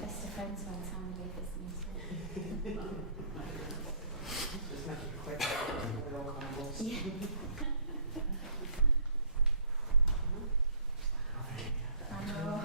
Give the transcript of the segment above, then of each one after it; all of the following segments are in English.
Best of friends by the time we leave this meeting. Just make it quick. We're all comfortable. I know.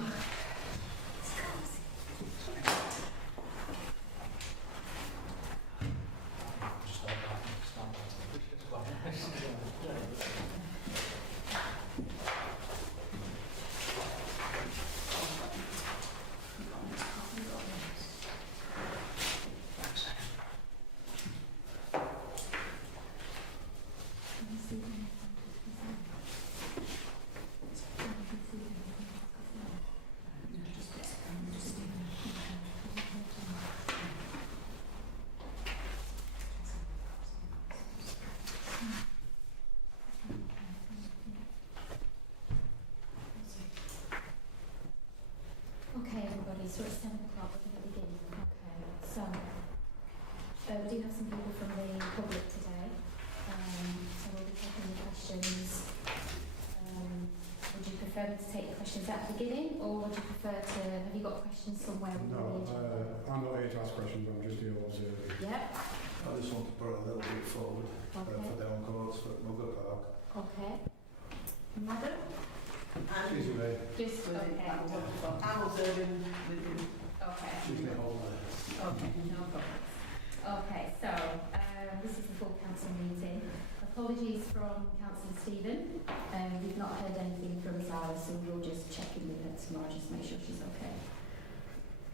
Okay, everybody, so it's 10 o'clock, we're going to begin. Okay, so we do have some people from the public today, so we'll be taking the questions. Would you prefer me to take the questions at the beginning, or would you prefer to, have you got questions somewhere? No, I'm not here to ask questions, I'm just here observing. Yep. I just want to put a little bit forward Okay. for down courts for Mugger Park. Okay. Madam? Excuse me. Just, okay. I'm observing with you. Okay. She's my whole life. Okay, no problem. Okay, so this is the full council meeting. Apologies from Councillor Stephen. We've not heard anything from Zara, so we'll just check in with her tomorrow, just make sure she's okay.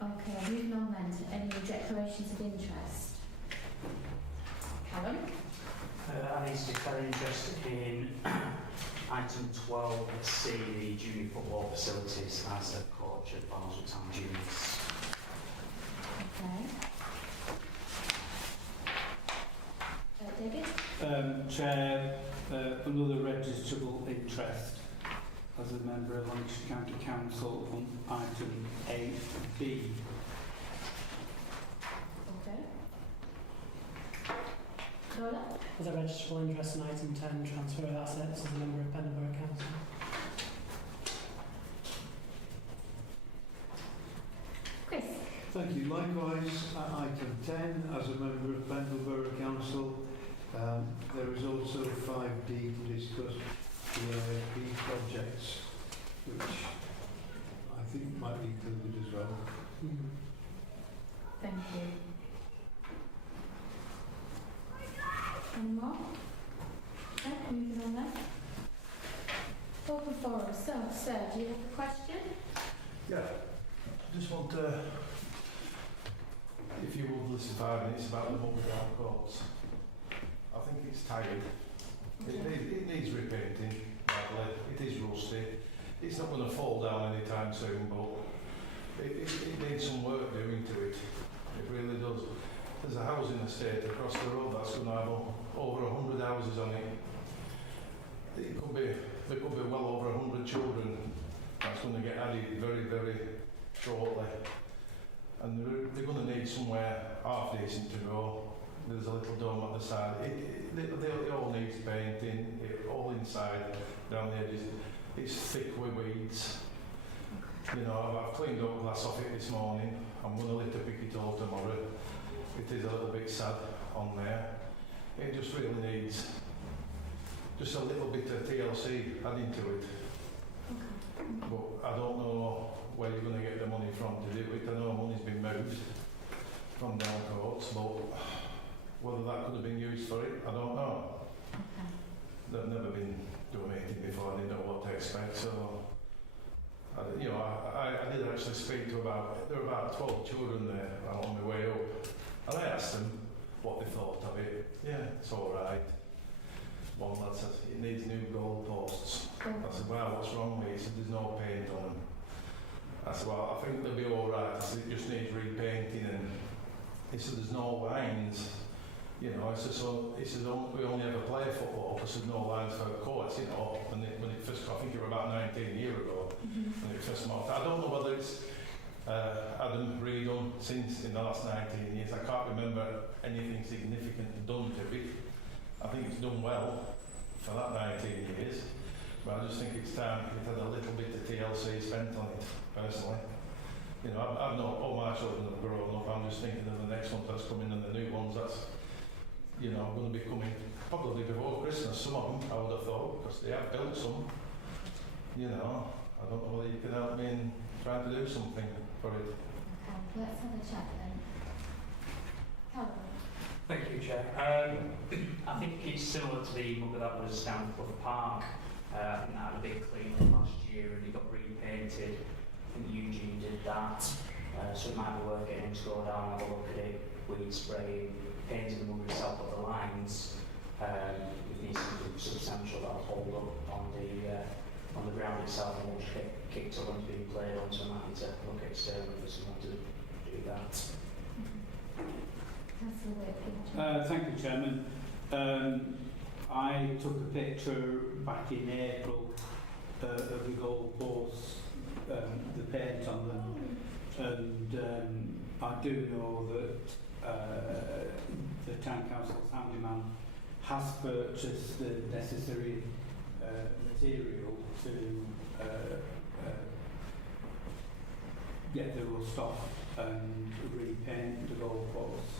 Okay, moving on then to any declarations of interest. Callum? I need to declare interest in item 12C, the junior football facilities as a coach at Barnoldswick Town Juniors. Okay. David? Chair, another registrable interest as a member of Lancashire County Council on item 8B. Okay. Lola? As a registrable interest in item 10, transfer of assets as a member of Pentonville Council. Chris? Thank you. Likewise, at item item 10, as a member of Pendle Borough Council, there is also 5D to discuss the AFP projects, which I think might be included as well. Thank you. Any more? Okay, moving on then. Open forum. So, sir, do you have a question? Yeah, I just want to, if you would listen 5 minutes about the mobile down courts. I think it's tired. It needs repainting badly. It is rusty. It's not going to fall down anytime soon, but it needs some work doing to it. It really does. There's a housing estate across the road that's going to have over 100 houses on it. There could be well over 100 children that's going to get added very, very shortly. And they're going to need somewhere half decent to go. There's a little dome at the side. It all needs painting, all inside, down the edges. It's thick with weeds. You know, I've cleaned up glass off it this morning. I'm going to litter pick it all tomorrow. It is a little bit sad on there. It just really needs just a little bit of TLC adding to it. But I don't know where you're going to get the money from to do it. I know money's been moved from down courts, but whether that could have been used for it, I don't know. They've never been donated before, I didn't know what to expect, so I did actually speak to there were about 12 children there on my way up, and I asked them what they thought of it. Yeah, it's all right. One lad says it needs new goal posts. I said, well, what's wrong with it? He said, there's no paint on them. I said, well, I think they'll be all right. I said, it just needs repainting, and he said, there's no lines. You know, I said, we only ever play football because there's no lines for courts, you know, when it first, I think it was about 19 years ago, when it first marked. I don't know whether it's Adam redone since in the last 19 years. I can't remember anything significant done to it. I think it's done well for that 19 years, but I just think it's time it had a little bit of TLC spent on it, personally. You know, I've not, all my children have grown up, I'm just thinking of the next ones that's coming and the new ones that's, you know, going to be coming probably before Christmas, some of them, I would have thought, because they have built some. You know, I don't know whether you can help me in trying to do something for it. Okay, let's have a chat then. Hello. Thank you, Chair. I think it's similar to the mugger that was down at Clough Park. I think that had a big clean up last year and it got repainted. I think Eugene did that. So it might be worth getting him to go down and have a look at it, weed spraying, painting the mugger itself up the lines. It needs something substantial that'll hold up on the ground itself and won't get kicked up and being played on, so I might need to look externally for someone to do that. Thank you, Chairman. I took a picture back in April of the goal posts, the paint on them, and I do know that the Town Council's handyman has purchased the necessary material to get the rust off and repaint the goal posts.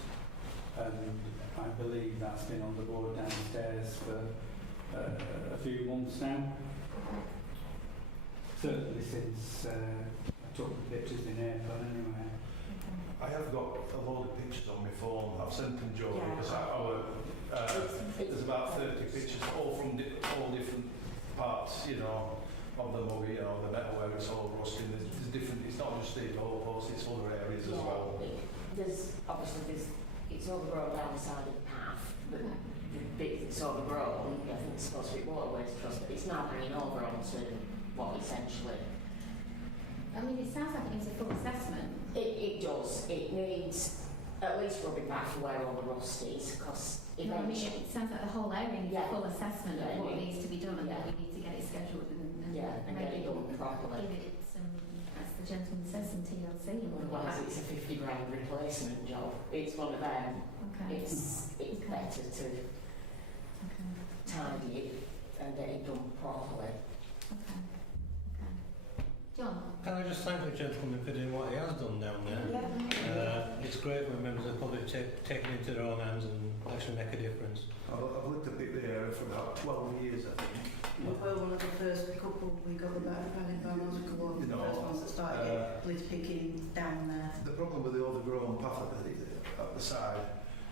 And I believe that's been on the board downstairs for a few months now. Certainly since I took the pictures in April anyway. I have got a load of pictures on my phone. I've sent them, Joe, because there's about 30 pictures, all from all different parts, you know, of the movie, you know, the metal where it's all rusting. There's different, it's not just the goal post, it's other areas as well. It's overgrown down the side of the path, but the bit that's overgrown, I think it's supposed to be waterways across, but it's now hanging over onto what essentially. I mean, it sounds like it needs a full assessment. It does. It needs at least rubbing back for where all the rust is, because It sounds like the whole area needs a full assessment of what it needs to be done, and then we need to get it scheduled and get it done properly. Give it some, as the gentleman says, some TLC. Otherwise, it's a 50 grand replacement job. It's one of them. Okay. It's better to tidy it and get it done properly. Okay. John? Can I just thank the gentleman for doing what he has done down there? It's great when members of the public take it into their own hands and actually make a difference. I've lived a bit there for about 12 years, I think. We were one of the first couple we got about Barnoldswick, one of the first ones that started litter picking down there. The problem with the overgrown path at the side,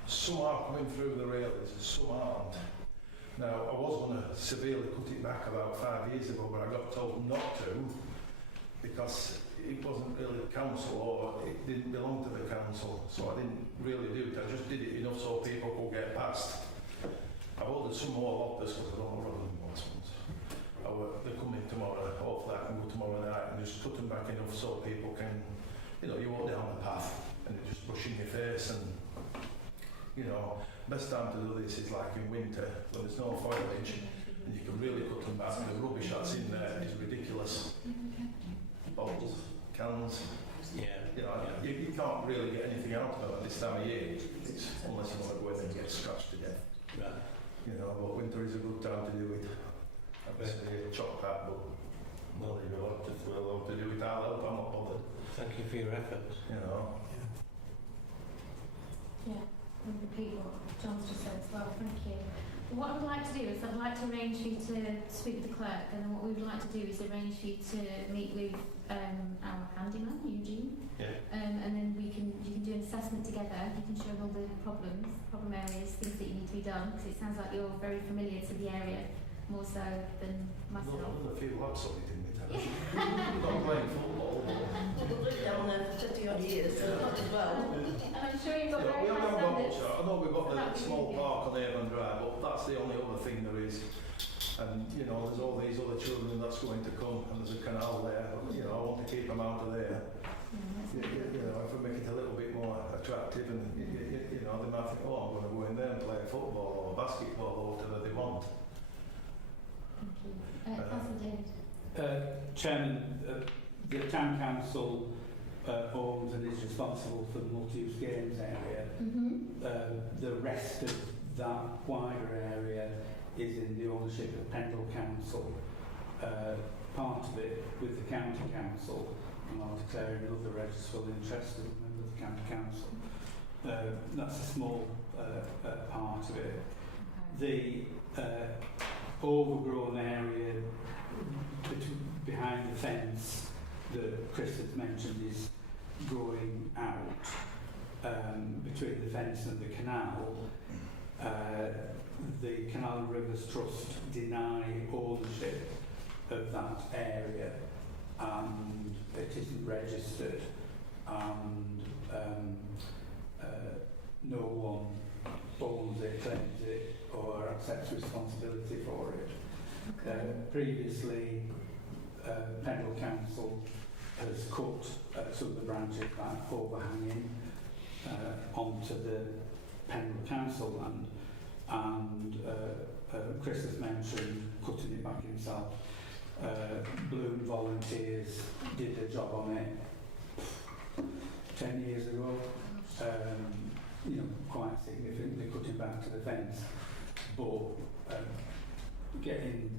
some are coming through the railings and some aren't. Now, I was going to severely cut it back about 5 years ago, but I got told not to because it wasn't really the council or it didn't belong to the council, so I didn't really do it. I just did it enough so people could get past. I've ordered some more loppers because I don't know whether them ones. They're coming tomorrow. Hopefully I can go tomorrow night and just cut them back enough so people can, you know, you walk down the path and it just brush in your face and, you know, best time to do this is like in winter when there's no foliage and you can really cut them back. The rubbish that's in there is ridiculous. Bottles, cans, you know, you can't really get anything out of them at this time of year. It's, unless you want to go in and get scratched to death. Right. You know, but winter is a good time to do it. I say chop that, but well, you're allowed to do it. I'll help. I'm not bothered. Thank you for your efforts. You know. Yeah, and repeat what John's just said as well, thank you. What I would like to do is I'd like to arrange for you to speak with the clerk, and then what we would like to do is arrange for you to meet with our handyman, Eugene, and then you can do an assessment together. You can show all the problem areas, things that you need to be done, because it sounds like you're very familiar to the area, more so than myself. Not a few lads on it, didn't it? Not playing football. We've lived down there for 30 odd years, so not as well. And I'm sure you've got Yeah, very we haven't high got much. standards. I know we've got So that the would be small really good. park on Avon Drive, but that's the only other thing there is. And, you know, there's all these other children that's going to come, and there's a canal there. You know, I want to keep them out of there. You know, if we make it a little bit more attractive, and you know, they might think, oh, I'm going to go in there and play football or basketball or whatever they want. Thank you. Councillor David. Chairman, the Town Council owns and is responsible for the multi-use games area. The rest of that wider area is in the ownership of Pendle Council. Part of it with the County Council, and I'll declare another registrable interest as a member of the County Council. That's a small part of it. The overgrown area behind the fence that Chris has mentioned is growing out between the fence and the canal. The Canal and Rivers Trust deny ownership of that area and it isn't registered and no one owns it, claims it or accepts responsibility for it. Previously Pendle Council has cut some of the branches back overhanging onto the Pendle Council land and Chris has mentioned cutting it back himself. Bloom volunteers did a job on it 10 years ago, you know, quite significantly cutting back to the fence, but getting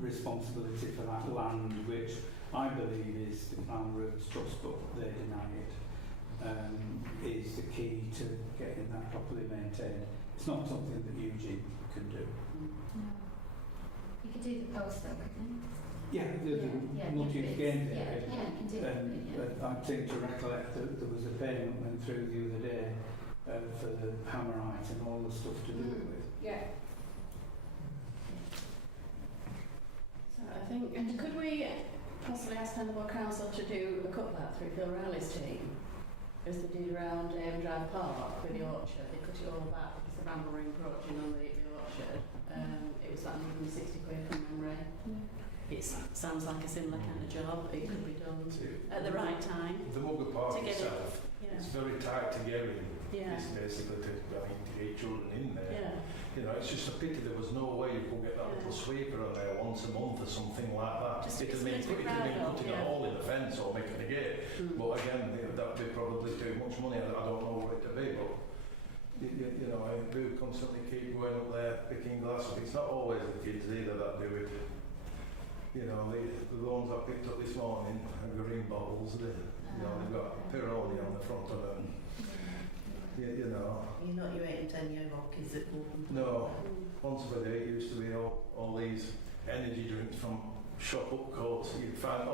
responsibility for that land, which I believe is the Canal and Rivers Trust, but they deny it, is the key to getting that properly maintained. It's not something that Eugene can do. No. You could do the post though, couldn't you? Yeah, there's a multi-use games area. Yeah, you can do it. I seem to recollect that there was a payment went through the other day for the hammerite and all the stuff to do with. Yeah. So I think, and could we possibly ask Pendle Council to do a cutback through Phil Riley's team, as they did around Avon Drive Park with the orchard? They cut it all back because the Ramble Ring approaching on the orchard. It was like 160 quid from memory. It sounds like a similar kind of job. It could be done at the right time. The Mugger Park To get it, itself, yeah. it's very tight to get in. Yeah. It's basically to integrate children in there. Yeah. You know, it's just a pity there was no way you could get that little sweeper on there once a month or something like that. Just it could something to be been proud of, putting yeah. a hole in the fence or making a gate. But again, that would be probably too much money. I don't know what it to be, but you know, I do constantly keep going up there picking glass. It's not always the kids either that do it. You know, the ones I picked up this morning are green bottles. They've got Peroni on the front of them. You know. You're not your 8 and 10 year old kids that go. No. Once upon a day, it used to be all these energy drinks from shop up coats. You'd find,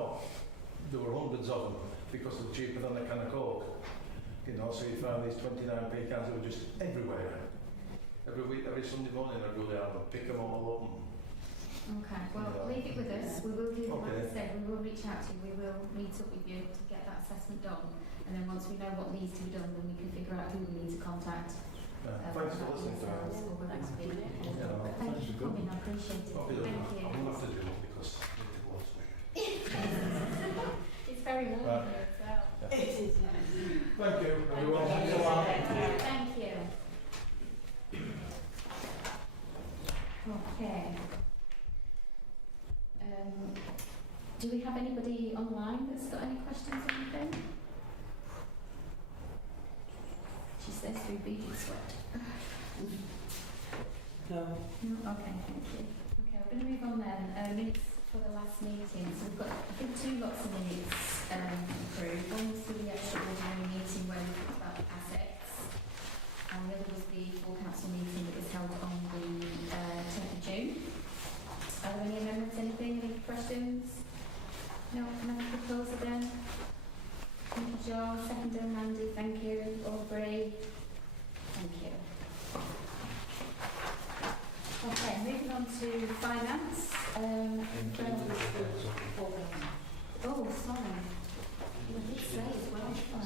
there were hundreds of them because they're cheaper than a can of Coke. You know, so you'd find these 29p cans that were just everywhere. Every week, every Sunday morning, I'd go down and pick them all up. Okay, well, Yeah. leave it with us. We will do, like I Okay. said, we will reach out to you. We will meet up with you to get that assessment done. And then once we know what needs to be done, then we can figure out who we need to contact. Thanks for listening to us. Thanks for being here. Thank you for coming, I appreciate it. Thank you. I'm going to have to do it because it was me. It's very warm here as well. It is, yes. Thank you, everyone. Thank Thanks a lot. Thank you. Okay. Do we have anybody online that's got any questions or anything? She says through beaded sweat. No. No, okay, thank you. Okay, we're going to move on then. Minutes for the last meeting. So we've got, I think, 2 lots of minutes approved. One was for the extraordinary meeting where we talked about the assets, and the other was the full council meeting that was held on the 10th of June. Are there any amendments, anything, any questions? No, can I propose again? Thank you, Joe. Seconder, Mandy, thank you. All agree? Thank you. Okay, moving on to finance. Oh, sorry. I did say as well, didn't I?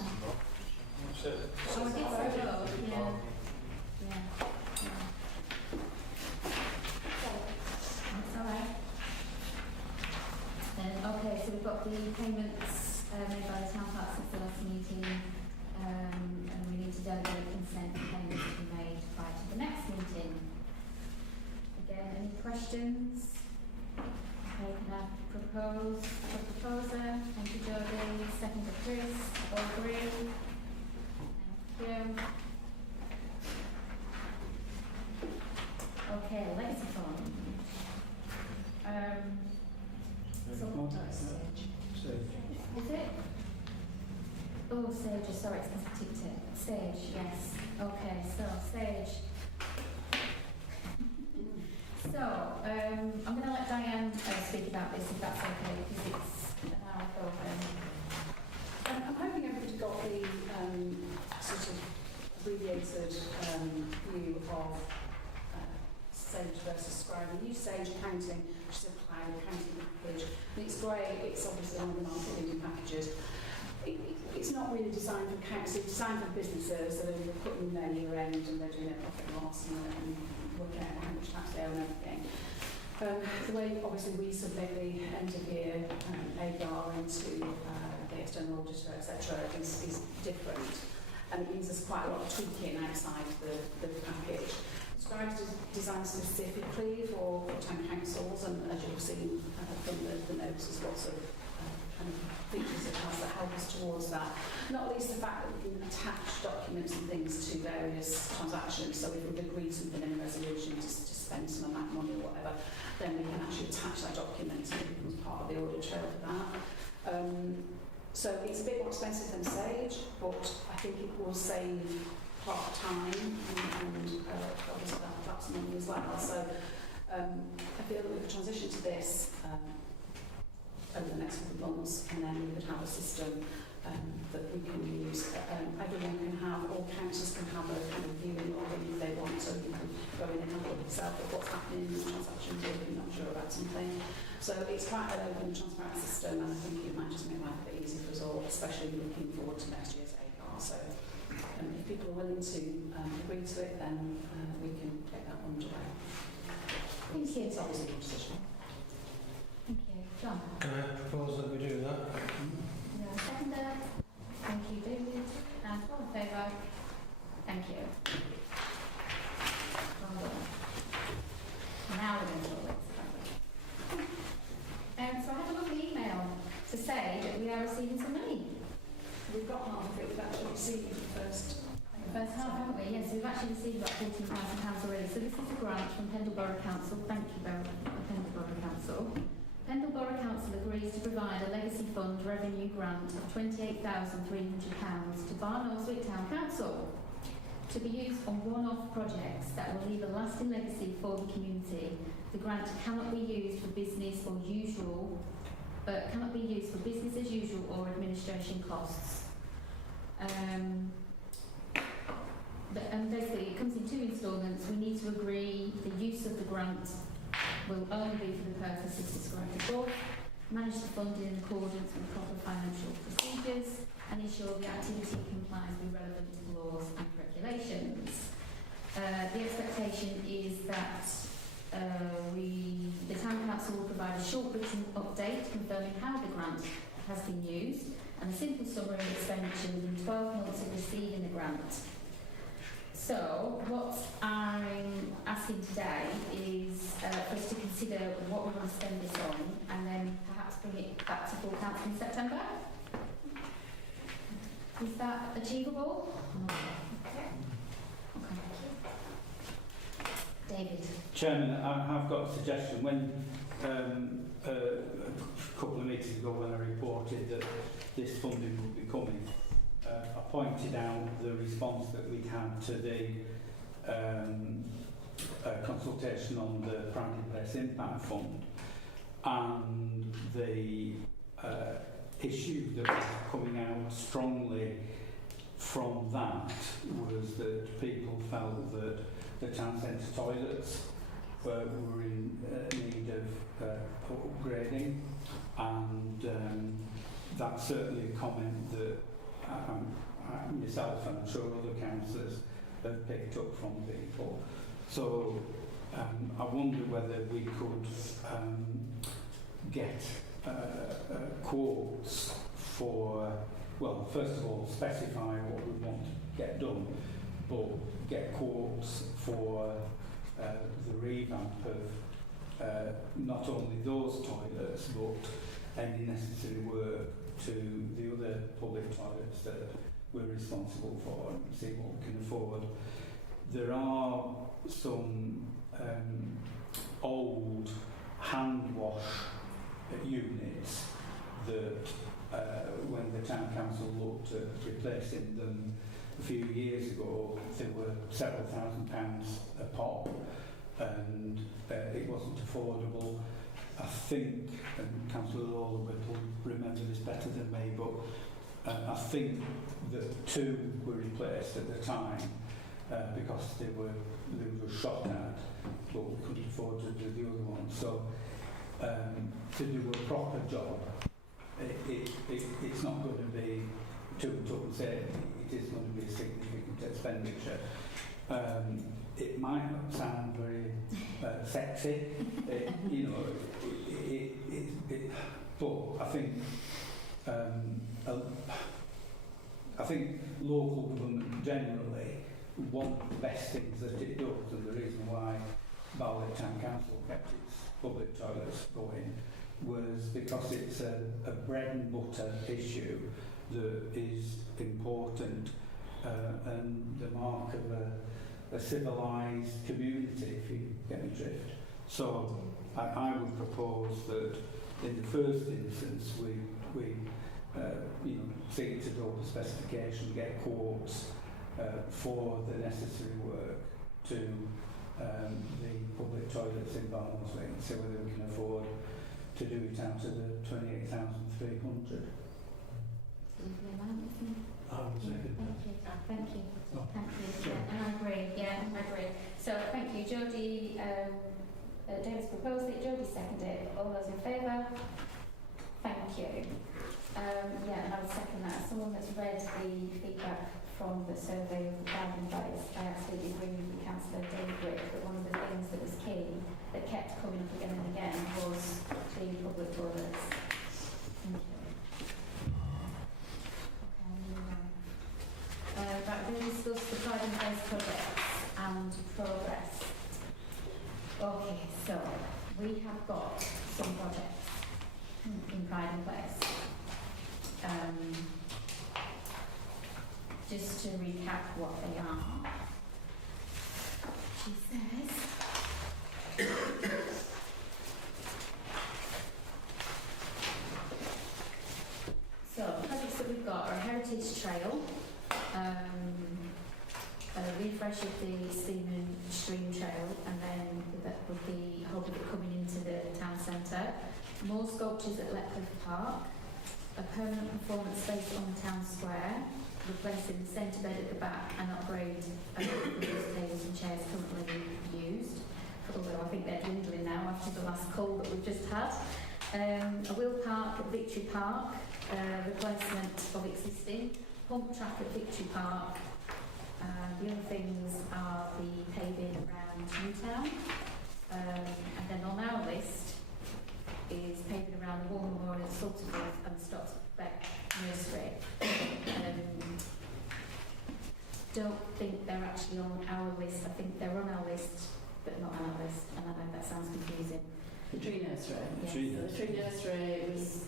Oh, I did say road, yeah. Yeah. That's all right. Okay, so we've got the payments made by the town park since the last meeting, and we need to delegate consent for payments to be made prior to the next meeting. Again, any questions? Okay, can I propose a proposer? Thank you, Jodie. Second to Chris. All agree? Thank you. Okay, legacy fund. Is it? Oh, Sage, sorry, it's because I ticked it. Sage, yes. Okay, so Sage. So, I'm going to let Diane speak about this if that's okay, because it's an hour program. I'm hoping everybody got the sort of abbreviated view of Sage versus Scribe. We use Sage Accounting, which is a cloud accounting package. And it's great, it's obviously one of the market leading packages. It's not really designed for accounts, it's designed for businesses that are putting in their year end and they're doing their profit and loss and working out how much tax they owe and everything. The way obviously we submit the end of year AGAR into the external auditor, etc., is different, and it means there's quite a lot of tweaking outside the package. Scribe is designed specifically for town councils, and as you've seen from the notes, there's lots of kind of features it has that help us towards that. Not least the fact that we can attach documents and things to various transactions. So if we've agreed something in a resolution to spend some amount of money or whatever, then we can actually attach that document and it becomes part of the audit trail for that. So it's a bit more expensive than Sage, but I think it will save part time and obviously that's money as well. So I feel that we could transition to this over the next couple of months, and then we would have a system that we can use. Everyone can have, all councils can have a kind of viewing login if they want, so you can go in and have a look yourself at what's happening in the transactions if you're not sure about something. So it's quite an open, transparent system, and I think it might just make life a bit easier for us all, especially looking forward to next year's AGAR. So if people are willing to agree to it, then we can get that underway. Thank you. It's obviously a decision. Thank you. John? Can I propose that we do that? No, seconder. Thank you, David. And all in favour? Thank you. Well done. Now we're going to talk about so I had a lovely email to say that we are receiving some money. We've got half of it, we've actually received the first Half, haven't we? Yes, we've actually received about £14,000 already. So this is a grant from Pendle Borough Council. Thank you, Pendle Borough Council. Pendle Borough Council agrees to provide a legacy fund revenue grant of £28,300 to Barnoldswick Town Council to be used on one-off projects that will leave a lasting legacy for the community. The grant cannot be used for business as usual or administration costs. And basically, it comes in 2 instalments. We need to agree the use of the grant will only be for the purposes described above, manage the funding in accordance with proper financial procedures, and ensure the activity complies with relevant laws and regulations. The expectation is that the Town Council will provide a short written update confirming how the grant has been used and a simple summary of expenditure within 12 months of receiving the grant. So, what I'm asking today is for us to consider what we want to spend this on and then perhaps bring it back to full council in September. Is that achievable? Okay. David. Chairman, I've got a suggestion. When a couple of meetings ago when I reported that this funding would be coming, I pointed out the response that we'd had to the consultation on the Pride Place Impact Fund, and the issue that was coming out strongly from that was that people felt that the town centre toilets were in need of upgrading, and that's certainly a comment that myself and I'm sure other councillors have picked up from people. So I wonder whether we could get quotes for, well, first of all, specify what we want to get done, but get quotes for the revamp of not only those toilets, but any necessary work to the other public toilets that we're responsible for, and see what we can afford. There are some old hand wash units that when the town council looked at replacing them a few years ago, they were several £1,000s a pop, and it wasn't affordable. I think, and Councillor Lawler will remember this better than me, but I think that 2 were replaced at the time because they were shot at, but we couldn't afford to do the other one. So to do a proper job, it's not going to be, to say it is going to be a significant expenditure. It might not sound very sexy, but I think local government generally want the best things that it does, and the reason why Barnoldswick Town Council kept its public toilets going was because it's a bread and butter issue that is important and the mark of a civilised community, if you get me drift. So I would propose that in the first instance we seek to draw the specification, get quotes for the necessary work to the public toilets in Barnoldswick, and see whether we can afford to do it out of the 28,300. Thank you. Yeah, and I agree. So thank you, Jodie. David's proposed it, Jodie seconded it. All those in favour? Thank you. And I would second that. Someone that's read the feedback from the survey of the Bargain Place, I absolutely agree with Councillor David that one of the things that was key, that kept coming up again and again, was the public toilets. Thank you. Right, we're going to discuss the Pride and Place projects and progress. Okay, so we have got some projects in Pride and Place. Just to recap what they are, she says, refresh of the Stevenage Stream Trail, and then with the hope of it coming into the town centre. More sculptures at Letcliffe Park, a permanent performance space on the town square, replacing the centre bed at the back and upgrade the tables and chairs currently used, although I think they're dwindling now after the last call that we've just had. A wheel park at Victory Park, replacement of existing, pump track at Victory Park. The other things are the paving around Newtown, and then on our list is paving around the War Memorial at Salterworth and Stockbeck Nursery. Don't think they're actually on our list. I think they're on our list, but not on our list, and I know that sounds confusing. The tree nursery. Yes. The tree nursery was,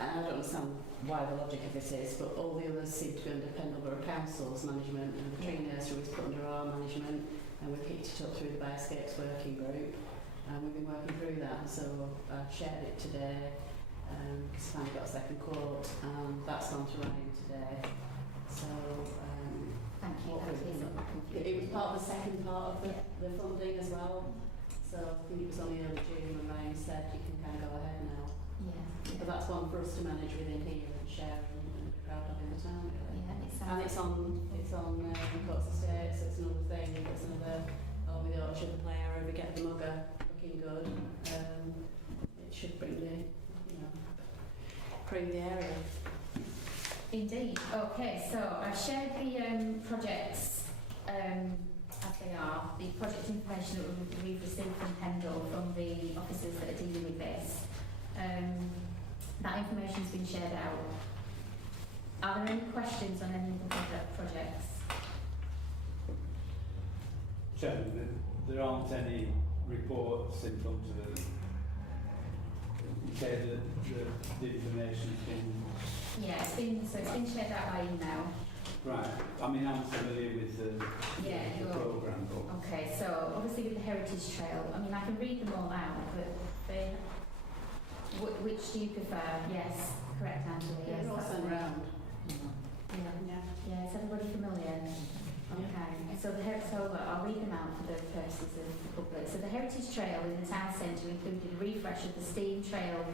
and I don't understand why the logic of this is, but all the others seem to be under Pendleborough Council's management, and the tree nursery was put under our management, and we picked it up through the Bioscapes working group, and we've been working through that. So I've shared it today, because I got a second quote, and that's gone to Ryan today. So Thank you. what That we're is doing- not confusing. it was part of the second part of the funding as well. So I think it was only early June when Ryan said you can kind of go ahead now. Yeah. But that's one for us to manage within here and share and be proud of in the town. Really. Yeah, it And sounds it's on Coats Estate, so it's another thing. It's another, with the orchard, the play area, we get the mugger looking good. It should bring the, cream the area. Indeed. Okay, so I've shared the projects as they are, the project information that we've received from Pendle, from the officers that are dealing with this. That information's been shared out. Are there any questions on any of the projects? Chairman, there aren't any reports in front of us. You say that the information's been... Yeah, it's been shared out by email. Right, I mean, I'm familiar with the programme, but... Okay, so obviously with the Heritage Trail, I mean, I can read them all out, but which do you prefer? Yes, correct, Angela. Yes, They're all that's sent right. round. Yeah, is everybody familiar? Okay, so I'll read them out for the purposes of the public. So the Heritage Trail in the town centre included a refresh of the Steam Trail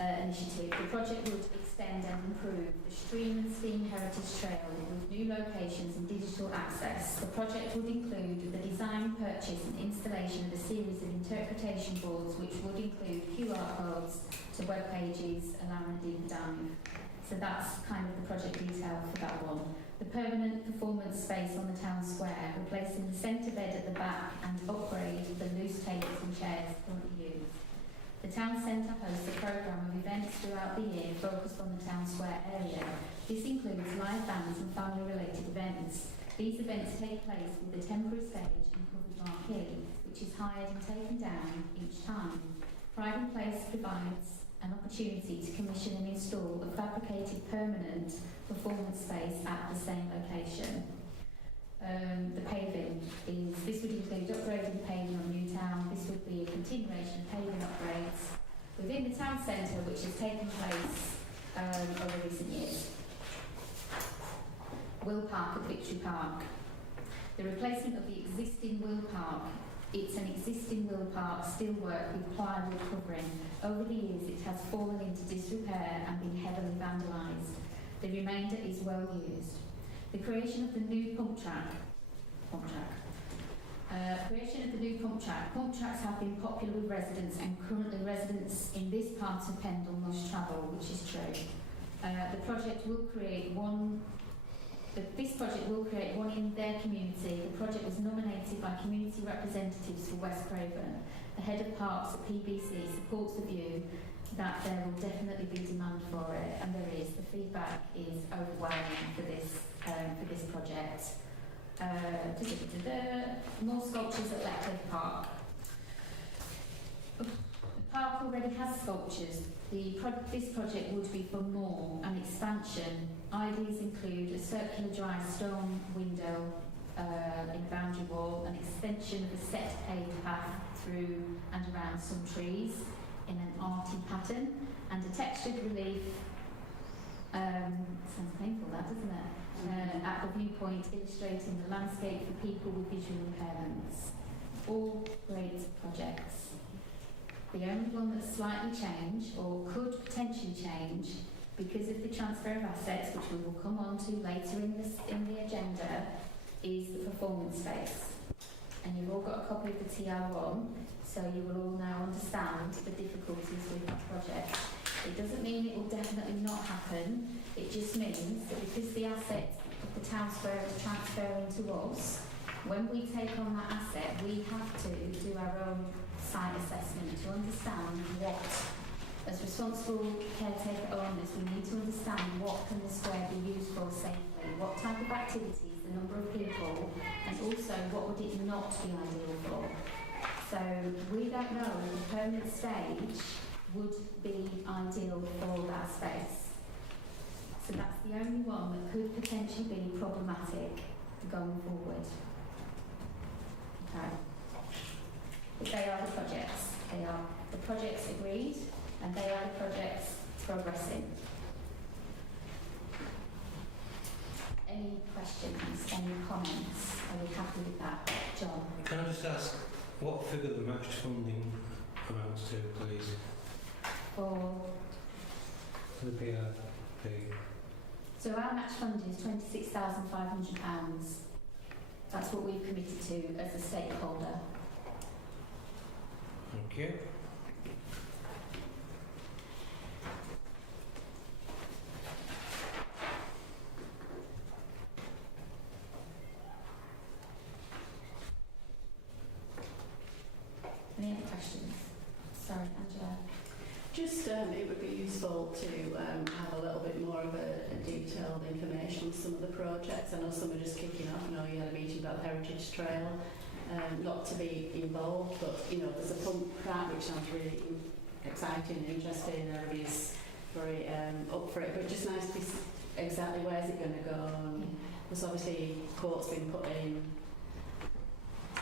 initiative. The project would extend and improve the Stream and Steam Heritage Trail with new locations and digital access. The project would include the design, purchase and installation of a series of interpretation boards which would include QR codes to web pages allowing a deep dive. So that's kind of the project detail for that one. The permanent performance space on the town square, replacing the centre bed at the back and upgrade the loose tables and chairs currently used. The town centre hosts a programme of events throughout the year focused on the town square area. This includes live bands and family-related events. These events take place with a temporary stage and covered marquee, which is hired and taken down each time. Pride in Place provides an opportunity to commission and install a fabricated permanent performance space at the same location. The paving this would include upgrading paving on Newtown. This would be a continuation of paving upgrades within the town centre, which has taken place over recent years. Will Park at Victory Park. The replacement of the existing Will Park. It's an existing Will Park, steel work with plywood covering. Over the years it has fallen into disrepair and been heavily vandalised. The remainder is well used. The creation of the new pump track. Creation of the new pump track. Pump tracks have been popular with residents, and currently residents in this part of Pendle must travel, which is true. This project will create one in their community. The project was nominated by community representatives for West Craven. The head of parks at PBC supports the view that there will definitely be demand for it, and there is. The feedback is overwhelming for this project. More sculptures at Letcliffe Park. The park already has sculptures. This project would be for more, an expansion. Ideas include a circular dry stone window in the boundary wall, an extension of a set paved path through and around some trees in an arty pattern, and a textured relief. Sounds painful, that, doesn't it? at the viewpoint illustrating the landscape for people with visual impairments. All great projects. The only one that's slightly changed or could potentially change because of the transfer of assets, which we will come on to later in the agenda, is the performance space. And you've all got a copy of the TR1, so you will all now understand the difficulties with that project. It doesn't mean it will definitely not happen, it just means that because the asset of the town square is transferring to us, when we take on that asset, we have to do our own site assessment to understand what, as responsible caretaker owners, we need to understand what can the square be used for safely, what type of activities, the number of people, and also what would it not be ideal for. So we don't know if the permanent stage would be ideal for that space. So that's the only one that could potentially be problematic going forward. Okay. But they are the projects. They are the projects agreed, and they are the projects progressing. Any questions, any comments? Are we happy with that? John? Can I just ask what figure the matched funding amounts to, please? For The PRP. so our match funding is £26,500. That's what we've committed to as a stakeholder. Thank you. Any other questions? Sorry, Angela. Just, it would be useful to have a little bit more of a detailed information on some of the projects. I know some are just kicking off. I know you had a meeting about the Heritage Trail, not to be involved, but you know, there's a pump track which sounds really exciting and interesting. Everybody's very up for it, but just nice to see exactly where's it going to go. And there's obviously quotes been put in.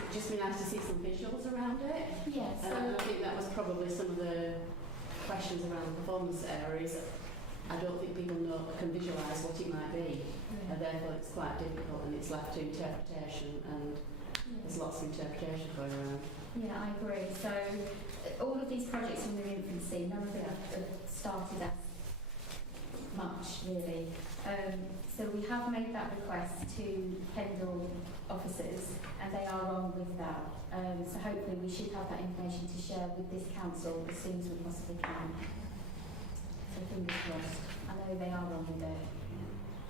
It'd just be nice to see some visuals around it. Yes. And I think that was probably some of the questions around the performance areas. I don't think people can visualise what it might be, and therefore it's quite difficult and it's left to interpretation, and there's lots of interpretation going around. Yeah, I agree. So all of these projects in their infancy, none of them have started as much really. So we have made that request to Pendle officers, and they are on with that. So hopefully we should have that information to share with this council as soon as we possibly can. So fingers crossed. I know they are on with it.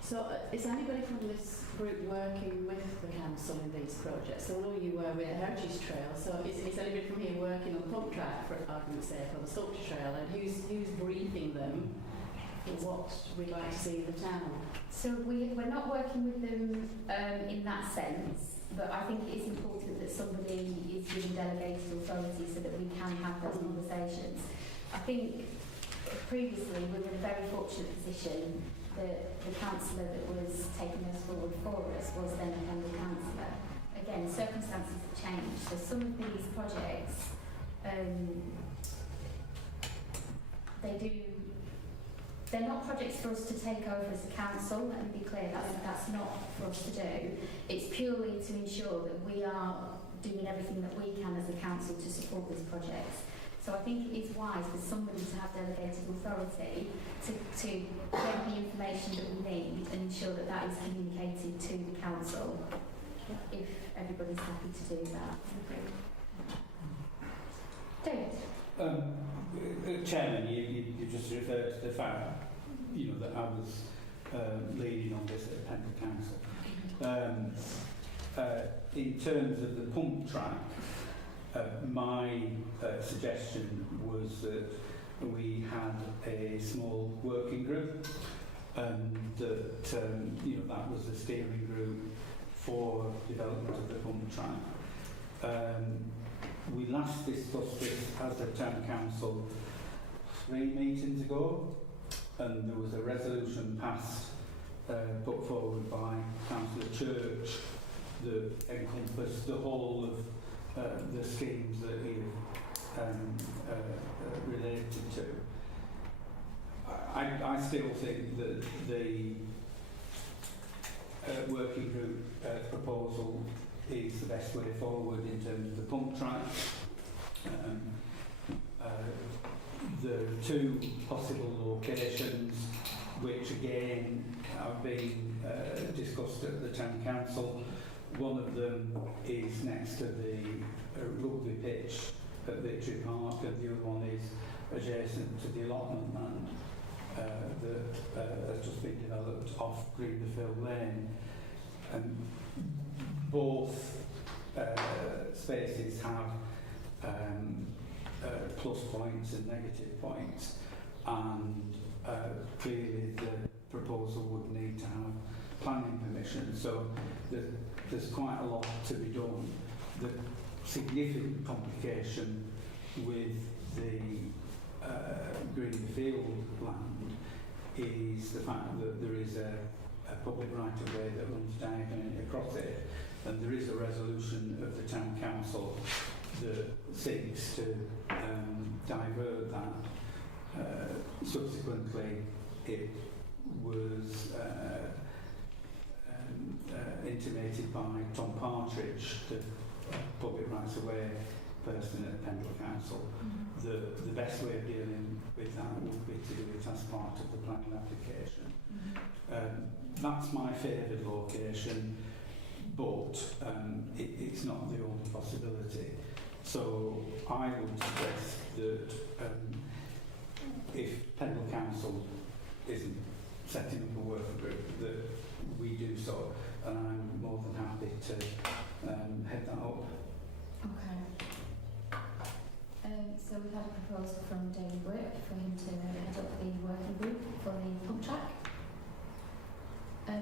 So is anybody from this group working with the council in these projects? So I know you were with Heritage Trail, so is anybody from here working on the pump track, for argument's sake, or the sculpture trail, and who's briefing them for what we'd like to see in the town? So we're not working with them in that sense, but I think it is important that somebody is given delegated authority so that we can have those conversations. I think previously we were in a very fortunate position that the councillor that was taking us forward for us was then a Pendle councillor. Again, circumstances have changed, so some of these projects, they're not projects for us to take over as a council, let me be clear, that's not for us to do. It's purely to ensure that we are doing everything that we can as a council to support these projects. So I think it is wise for somebody to have delegated authority to get the information that we need and ensure that that is communicated to the council, if everybody's happy to do that. David? Chairman, you just referred to the fact, you know, that I was leading on this at Pendle Council. In terms of the pump track, my suggestion was that we had a small working group, and that you know, that was the steering group for development of the pump track. We last discussed this as a town council 3 meetings ago, and there was a resolution passed, put forward by Councillor Church, that encompassed the whole of the schemes that he related to. I still think that working group proposal is the best way forward in terms of the pump track. There are two possible locations which again have been discussed at the Town Council. One of them is next to the rugby pitch at Victory Park, and the other one is adjacent to the allotment land that has just been developed off Greenfield Lane. And both spaces have plus points and negative points, and clearly the proposal would need to have planning permission, so there's quite a lot to be done. The significant complication with the Greenfield land is the fact that there is a public right-of-way that runs diagonally across it, and there is a resolution of the Town Council that seeks to divert that. Subsequently, it was intimated by Tom Partridge, the public rights-of-way person at Pendle Council, the best way of dealing with that would be to do it as part of the planning application. That's my favoured location, but it's not the only possibility. So I would suggest that if Pendle Council isn't setting up a working group, that we do so, and I'm more than happy to head that up. Okay. So we've had a proposal from David Wick for him to head up the working group for the pump track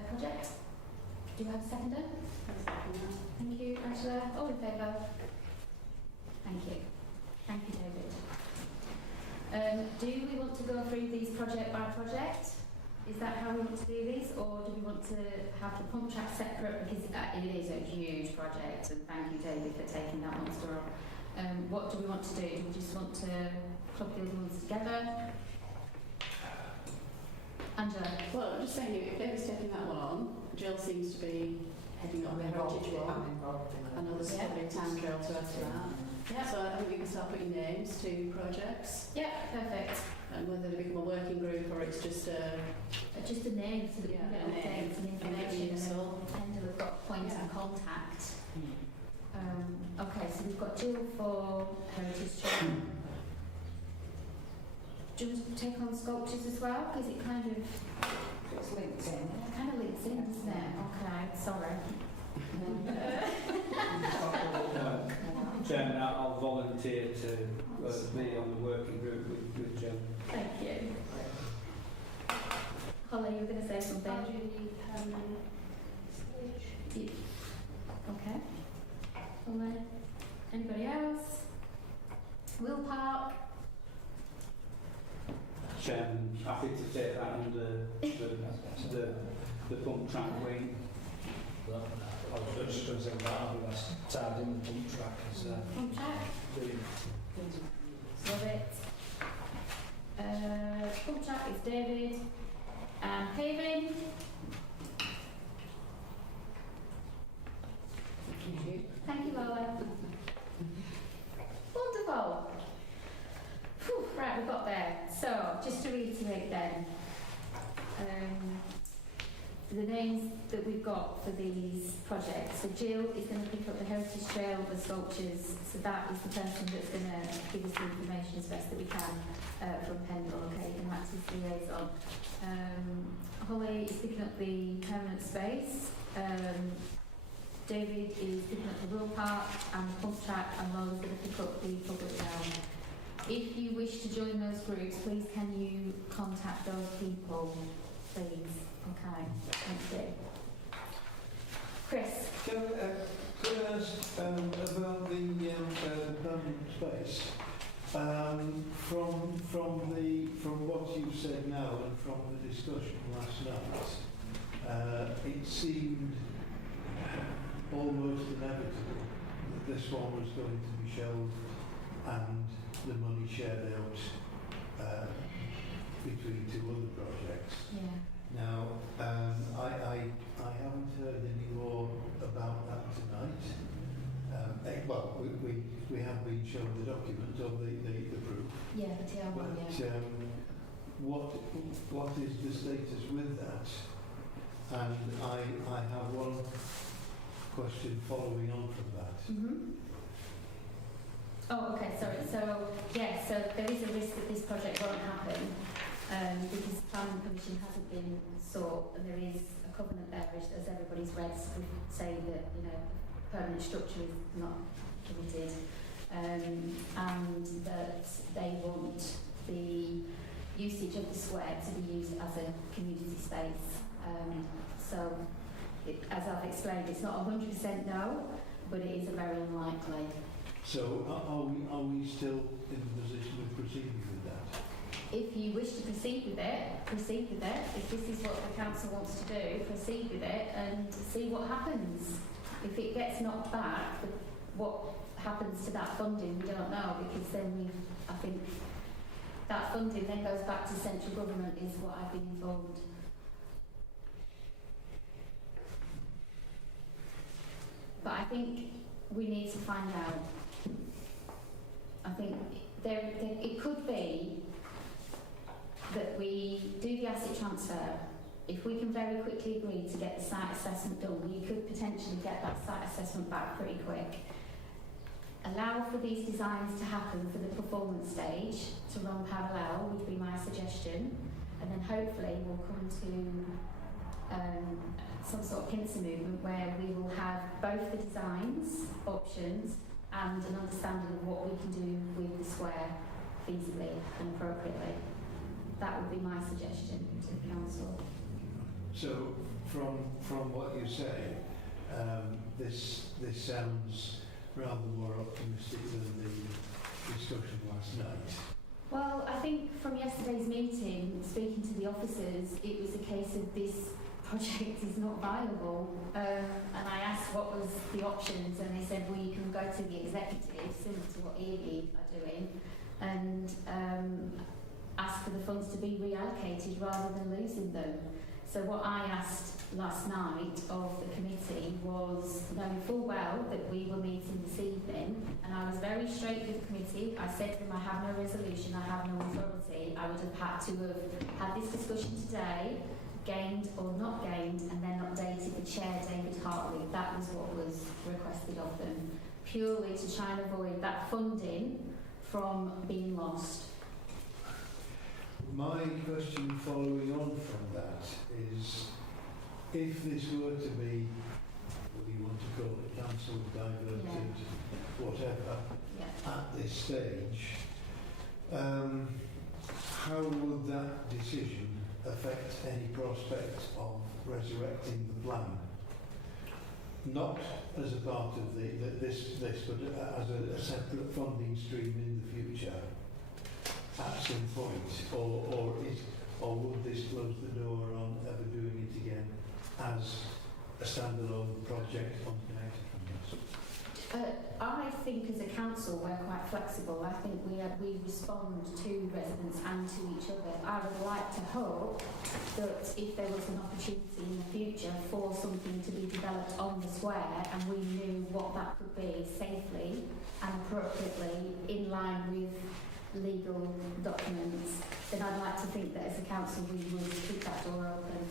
project. Do you have a seconder? Thank you, Angela. All in favour? Thank you. Thank you, David. Do we want to go through these project by project? Is that how we want to do these, or do we want to have the pump track separate, because it is a huge project, and thank you, David, for taking that monster on. What do we want to do? Do we just want to club the other ones together? Angela? Well, I'm just saying, if David's taking that one on, Jill seems to be heading up the heritage one, and others probably a town trail to add to that. Yeah. So I think we can start putting names to projects. Yeah, perfect. And whether they become a working group or it's just a name, so that we can get updates and information, and then we've got points of contact. Okay, so we've got Jill for Heritage Trail. Do you want to take on sculptures as well? Because it kind of... It's linked in. It kind of links in, doesn't it? Okay, sorry. Chairman, I'll volunteer to be on the working group with Jill. Thank you. Holly, you were going to say something? I'll do the permanent stage. Okay. Holly. Anybody else? Will Park? Chairman, happy to take that under the pump track wing. I was just going to say that, I think that's tied in the pump track. Pump track? Love it. Pump track is David. And paving? Thank you, Lola. Wonderful. Whew, right, we've got there. So, just to reiterate then, the names that we've got for these projects. So Jill is going to pick up the Heritage Trail, the sculptures, so that is the person that's going to give us the information as best that we can from Pendle, okay, and that's his liaison. Holly is picking up the permanent space. David is picking up the Will Park and the pump track, and Lola's going to pick up the public realm. If you wish to join those groups, please can you contact those people, please? Okay, thank you. Chris? Could I ask about the permanent space? From what you've said now and from the discussion last night, it seemed almost inevitable that this one was going to be shelved and the money shared out between two other projects. Yeah. Now, I haven't heard any more about that tonight. Well, we have been shown the document of the proof. Yeah, the TL1, But yeah. what is the status with that? And I have one question following on from that. Oh, okay, sorry. So, yeah, so there is a risk that this project won't happen because planning permission hasn't been sought, and there is a covenant there, which, as everybody's read, saying that, you know, permanent structure is not permitted, and that they want the usage of the square to be used as a community space. So, as I've explained, it's not 100% no, but it is a very unlikely. So are we still in the position of proceeding with that? If you wish to proceed with it, proceed with it. If this is what the council wants to do, proceed with it and see what happens. If it gets knocked back, what happens to that funding, we don't know, because then I think that funding then goes back to central government, is what I've been informed. But I think we need to find out. I think it could be that we do the asset transfer. If we can very quickly agree to get the site assessment done, you could potentially get that site assessment back pretty quick. Allow for these designs to happen for the performance stage, to run parallel would be my suggestion, and then hopefully we'll come to some sort of pincer movement where we will have both the designs options and an understanding of what we can do with the square feasibly and appropriately. That would be my suggestion to the council. So from what you say, this sounds rather more optimistic than the discussion last night. Well, I think from yesterday's meeting, speaking to the officers, it was a case of this project is not viable. And I asked what was the options, and they said, well, you can go to the executive, similar to what EE are doing, and ask for the funds to be reallocated rather than losing them. So what I asked last night of the committee was, knowing full well that we were meeting this evening, and I was very straight with the committee. I said to them, I have no resolution, I have no authority. I would have had to have had this discussion today, gained or not gained, and then updated the chair, David Hartley. That was what was requested of them, purely to try and avoid that funding from being lost. My question following on from that is, if this were to be, what do you want to call it, cancelled, diverted, whatever, at this stage, how would that decision affect any prospect of resurrecting the plan? Not as a part of this, but as a separate funding stream in the future at some point, or would this close the door on ever doing it again as a standalone project unconnected from this? I think as a council we're quite flexible. I think we respond to residents and to each other. I would like to hope that if there was an opportunity in the future for something to be developed on the square and we knew what that could be safely and appropriately in line with legal documents, then I'd like to think that as a council we would keep that door open.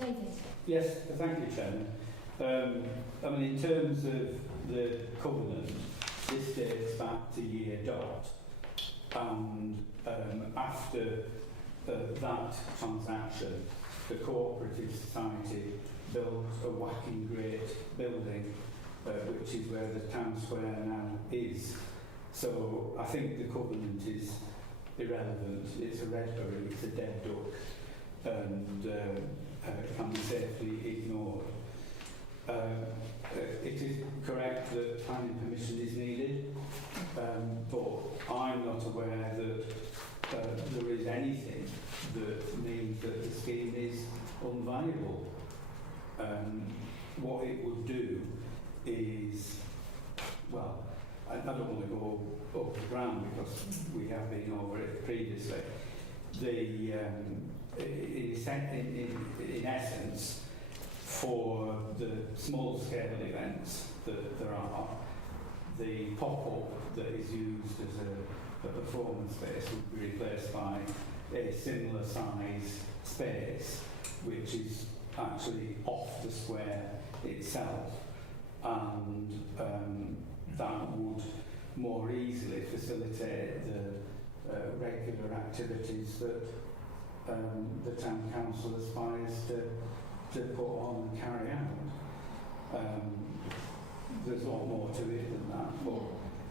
David? Yes, thank you, Chairman. I mean, in terms of the covenant, this dates back to year dot, and after that transaction, the cooperative society built a whacking great building, which is where the town square now is. So I think the covenant is irrelevant. It's a red herring, it's a dead duck, and can be safely ignored. It is correct that planning permission is needed, but I'm not aware that there is anything that means that the scheme is unviable. What it would do is well, I don't want to go over the ground because we have been over it previously. In essence, for the small scale events that there are, the pop-up that is used as a performance space would be replaced by a similar size space, which is actually off the square itself, and that would more easily facilitate the regular activities that the town council aspires to put on and carry out. There's a lot more to it than that, but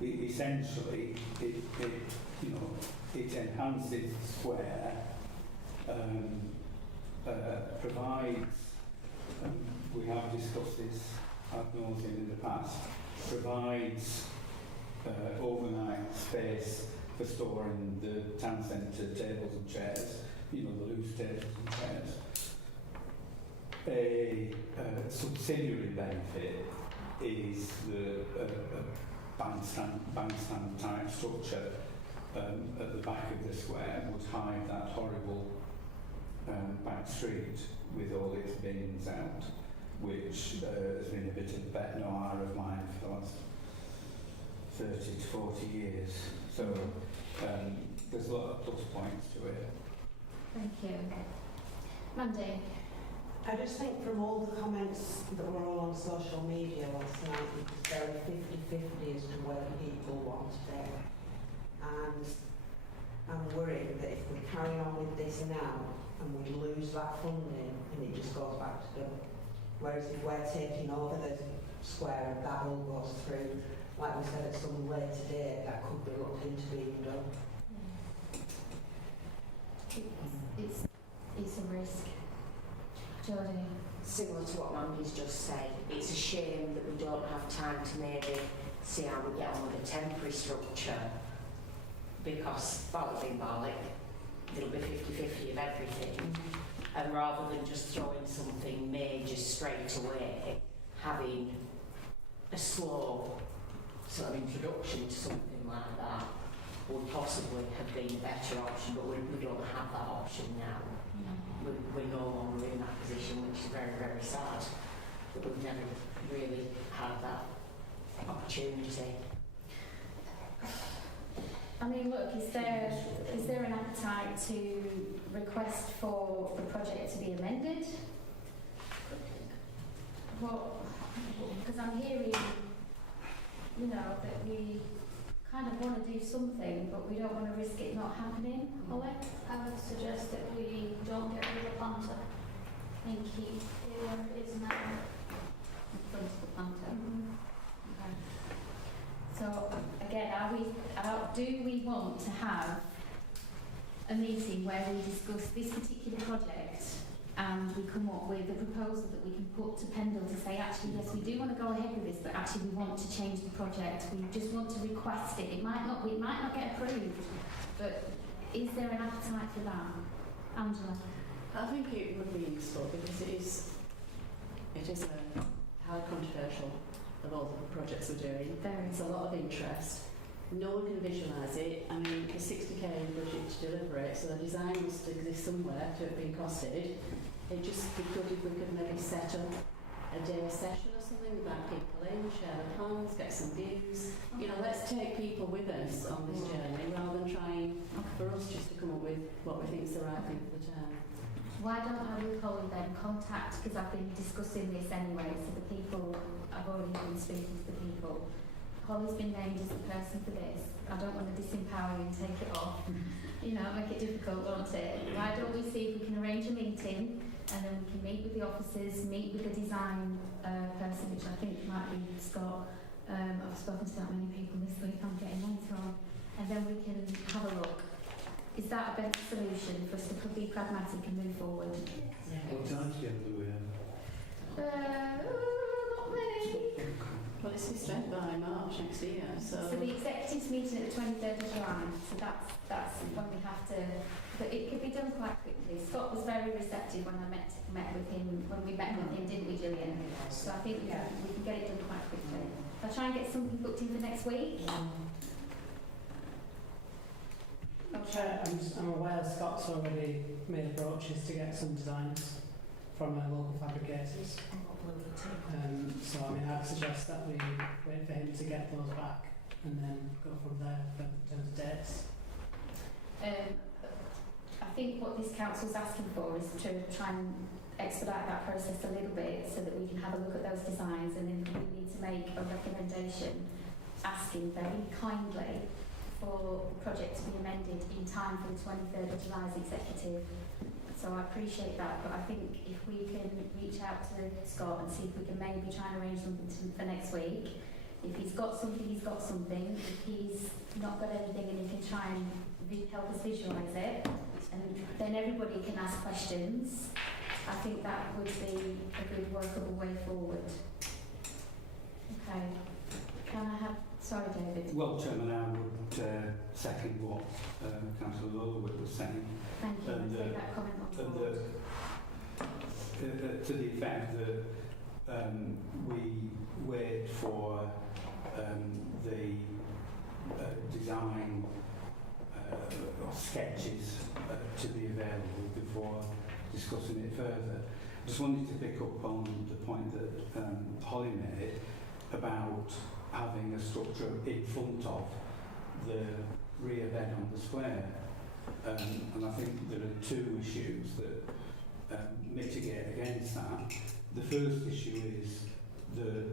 essentially it enhances the square, provides, we have discussed this ad nauseam in the past, provides overnight space for storing the town centre tables and chairs, the loose tables and chairs. A subsidiary benefit is the bandstand type structure at the back of the square would hide that horrible back street with all its bins out, which has been a bit of a pet noir of mine for the last 30 to 40 years. So there's a lot of plus points to it. Thank you. Mandy? I just think from all the comments that were all on social media last night, it was very 50-50 as to whether people wanted it. And I'm worried that if we carry on with this now and we lose that funding and it just goes back to the... Whereas if we're taking over the square and that all goes through, like we said at some later date, that could be looked into being done. It's a risk. Jodie? Similar to what Mandy's just said, it's a shame that we don't have time to maybe see how we get on with a temporary structure, because Barlick being Barlick, it'll be 50-50 of everything. And rather than just throwing something major straight away, having a slow sort of introduction to something like that would possibly have been a better option, but we don't have that option now. We're no longer in that position, which is very, very sad, but we've never really had that opportunity. I mean, look, is there an appetite to request for the project to be amended? Well, because I'm hearing, that we kind of want to do something, but we don't want to risk it not happening. Ollie? I would suggest that we don't get rid of the planter and keep it where it is now. In front of the planter. Okay. So again, do we want to have a meeting where we discuss this particular project and we come up with a proposal that we can put to Pendle to say, actually, yes, we do want to go ahead with this, but actually we want to change the project. We just want to request it. It might not get approved, but is there an appetite for that? Angela? I think it would be useful because it is highly controversial of all the projects we're doing. There's a lot of interest. No one can visualise it. I mean, the 60k budget to deliver it, so the design must exist somewhere to have been costed. It just be good if we could maybe set up a day session or something, invite people in, share the plans, get some views. Let's take people with us on this journey rather than trying for us just to come up with what we think is the right thing for the town. Why don't I with Holly then contact, because I've been discussing this anyway, so the people, I've already been speaking to the people. Holly's been named as the person for this. I don't want to disempower you and take it off, make it difficult, won't it? Why don't we see if we can arrange a meeting and then we can meet with the officers, meet with the design person, which I think might be Scott. I've spoken to that many people this week, I'm getting names wrong. And then we can have a look. Is that a better solution for us to be pragmatic and move forward? What time scale do we have? Not many. Well, it's spent by March next year, so the executives meeting at the 23rd of July, so that's when we have to, but it could be done quite quickly. Scott was very receptive when I met with him, when we met with him, didn't we, Gillian? So I think we can get it done quite quickly. I'll try and get something booked in for next week. Chair, I'm aware Scott's already made approaches to get some designs from local fabricators. So I mean, I'd suggest that we wait for him to get those back and then go from there in terms of dates. I think what this council's asking for is to try and expedite that process a little bit so that we can have a look at those designs, and then we need to make a recommendation asking very kindly for the project to be amended in time for the 23rd of July's executive. So I appreciate that, but I think if we can reach out to Scott and see if we can maybe try and arrange something for next week. If he's got something, he's got something. If he's not got anything and he can try and help us visualise it, and then everybody can ask questions, I think that would be a good workable way forward. Okay. Can I have... Sorry, David. Well, Chairman, I would second what Councillor Lullerwood was saying. Thank you. And, I'll take that comment on board. To the effect that we wait for the design or sketches to be available before discussing it further. Just wanted to pick up on the point that Holly made about having a structure in front of the rear bed on the square. And I think there are two issues that mitigate against that. The first issue is the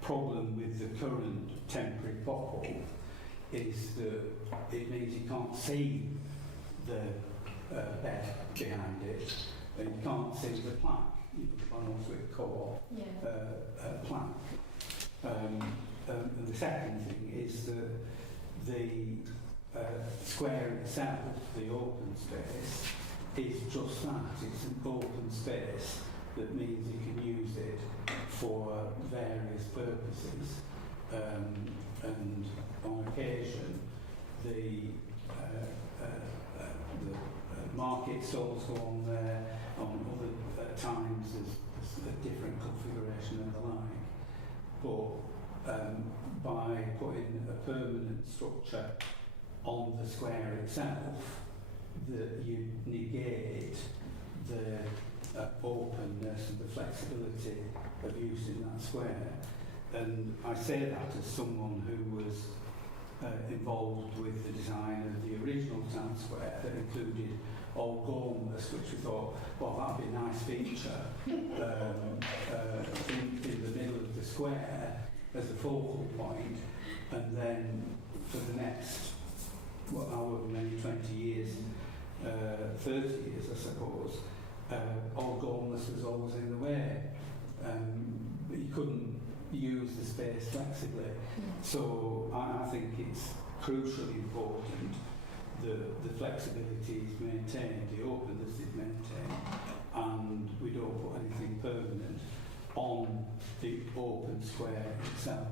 problem with the current temporary pop-up is that it means you can't see the bed behind it, and you can't see the plaque, the Barnoldswick Co-op plaque. And the second thing is that the square itself, the open space, is just that. It's an open space that means you can use it for various purposes. And on occasion, the market stalls go on there. On other times, there's a different configuration and the like. But by putting a permanent structure on the square itself, that you negate the openness and the flexibility of using that square. And I say that as someone who was involved with the design of the original town square that included Old Gormless, which we thought, well, that'd be a nice feature in the middle of the square as a focal point, and then for the next, well, however many, 20 years, 30 years, I suppose, Old Gormless was always in the way. But you couldn't use the space flexibly. So I think it's crucially important that the flexibility is maintained, the openness is maintained, and we don't put anything permanent on the open square itself.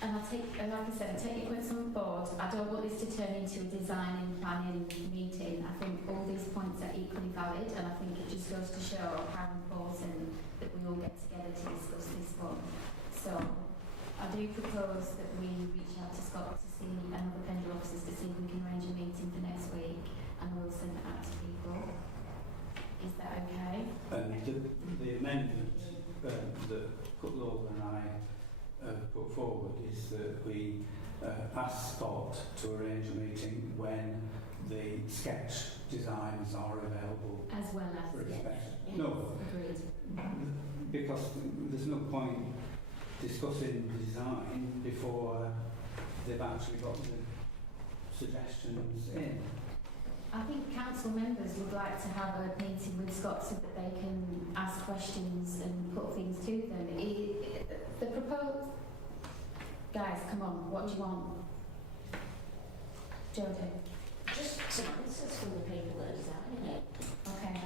And like I said, I take your points on board. I don't want this to turn into a design and planning meeting. I think all these points are equally valid, and I think it just goes to show how important that we all get together to discuss this one. So I do propose that we reach out to Scott to see another Pendle officers to see if we can arrange a meeting for next week, and we'll send it out to people. Is that okay? The amendment that Cutlove and I put forward is that we ask Scott to arrange a meeting when the sketch designs are available. As well as, for yes. inspection. No, agreed. because there's no point discussing the design before they've actually got the suggestions in. I think council members would like to have a meeting with Scott so that they can ask questions and put things to them. The proposed... Guys, come on, what do you want? Jodie? Just some answers from the people that are designing it. Okay.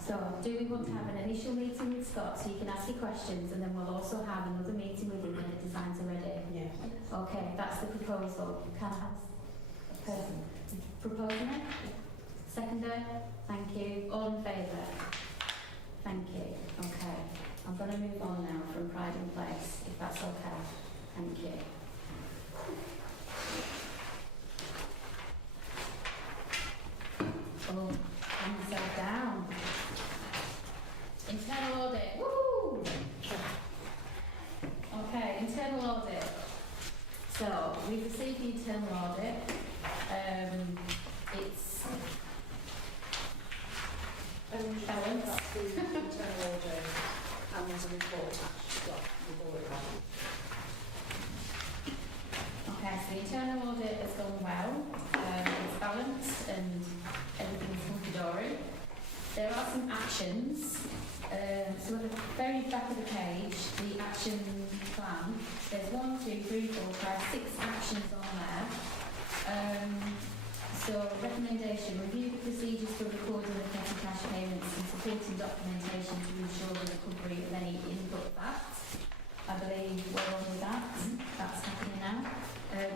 So, do we want to have an initial meeting with Scott so you can ask your questions, and then we'll also have another meeting with him when the designs are ready? Yes. Okay, that's the proposal. Can I have a person proposing it? Seconder? Thank you. All in favour? Thank you. Okay. I'm going to move on now from Pride in Place, if that's okay. Thank you. Oh, calm yourself down. Internal audit. Woo! Okay, internal audit. So, we've received the internal audit. It's balanced. That's the internal audit, and there's a report attached to that. We've already had it. Okay, so the internal audit has gone well. It's balanced and everything's hunky-dory. There are some actions. So at the very back of the page, the action plan, there's 1, 2, 3, 4, 5, 6 actions on there. So recommendation, review the procedures for recording of petty cash payments and supporting documentation to ensure the recovery of any input facts. I believe we're on with that. That's happening now.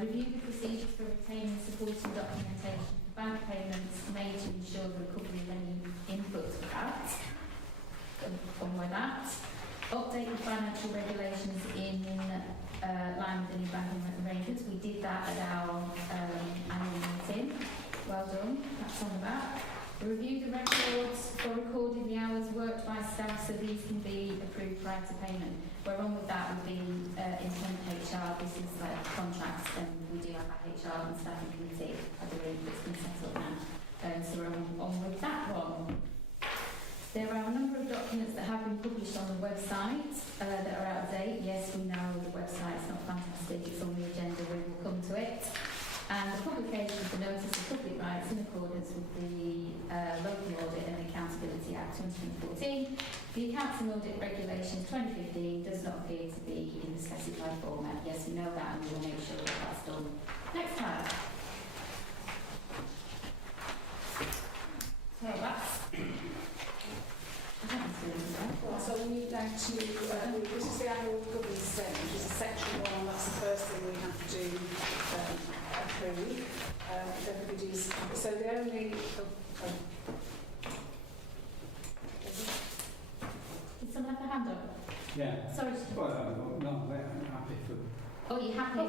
Review the procedures for retaining supporting documentation for bank payments made to ensure the recovery of any input facts. On with that. Update the financial regulations in line with the new banking arrangements. We did that at our annual meeting. Well done. That's on the back. Review the records for recording the hours worked by staff so these can be approved prior to payment. We're on with that with the internal HR. This is like contracts, and we do have our HR and staffing committee. I believe it's been set up now. So we're on with that one. There are a number of documents that have been published on the website that are out of date. Yes, we know the website's not fantastic. It's on the agenda. We will come to it. And the publication of the Notice of Public Rights in accordance with the Local Audit and Accountability Act 2014. The Accounts and Audit Regulations 2015 does not appear to be in the specified format. Yes, we know that, and we will make sure that that's done. Next time. So that's... Well, so we need now to, this is the annual governance statement, which is section 1, and that's the first thing we have to approve. If everybody's, so the only, Did someone have a hand up? Yeah. Sorry. Well, no, I'm happy for... Oh, you're happy?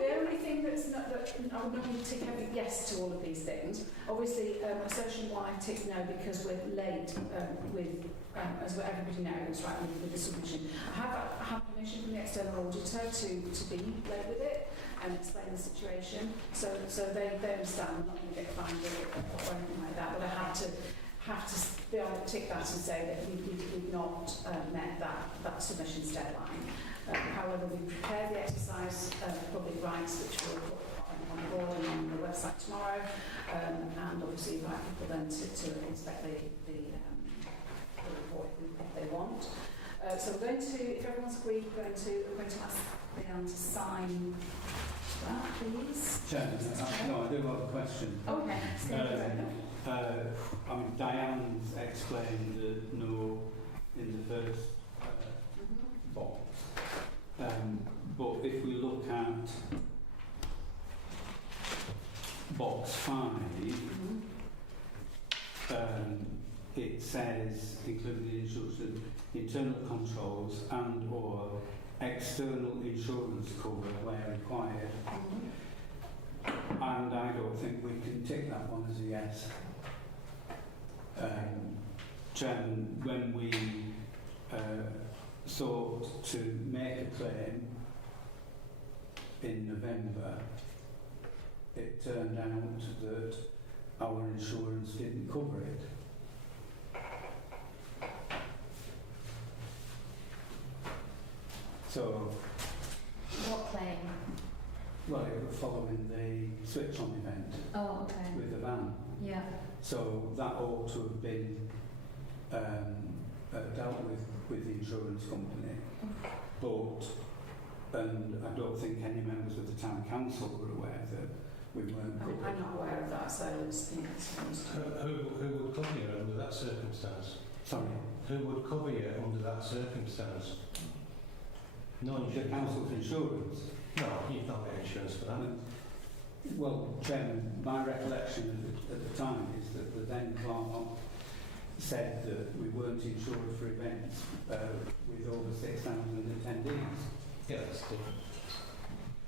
The only thing that's not, that I would not tick every yes to all of these things. Obviously, association-wide tick no because we're late with, as everybody knows, right, with the submission. I have had permission from the external auditor to be late with it and explain the situation. So they understand. I'm not going to get fined or anything like that, but I have to be able to tick that and say that we've not met that submissions deadline. However, we prepare the exercise public rights, which we'll put on the board and on the website tomorrow, and obviously invite people then to inspect the report if they want. So we're going to, if everyone's agreed, we're going to ask Leanne to sign that, please. Chairman, no, I do have a question. Okay. I mean, Diane's explained the no in the first box. But if we look at box 5, it says, including the insurance, internal controls and or external insurance cover where required. And I don't think we can tick that one as a yes. Chairman, when we sought to make a claim in November, it turned out that our insurance didn't cover it. So, What claim? well, it was following the switch-on event Oh, okay. with the van. Yeah. So that ought to have been dealt with the insurance company. But, and I don't think any members of the town council were aware that we weren't covered. I'm not aware of that, so it's Who would cover you under that circumstance? Sorry? Who would cover you under that circumstance? No The insurance. council's insurance. No, you've not got insurance for that. Well, Chairman, my recollection at the time is that the then clerk said that we weren't insured for events with over 6,000 attendees. Yeah, that's different.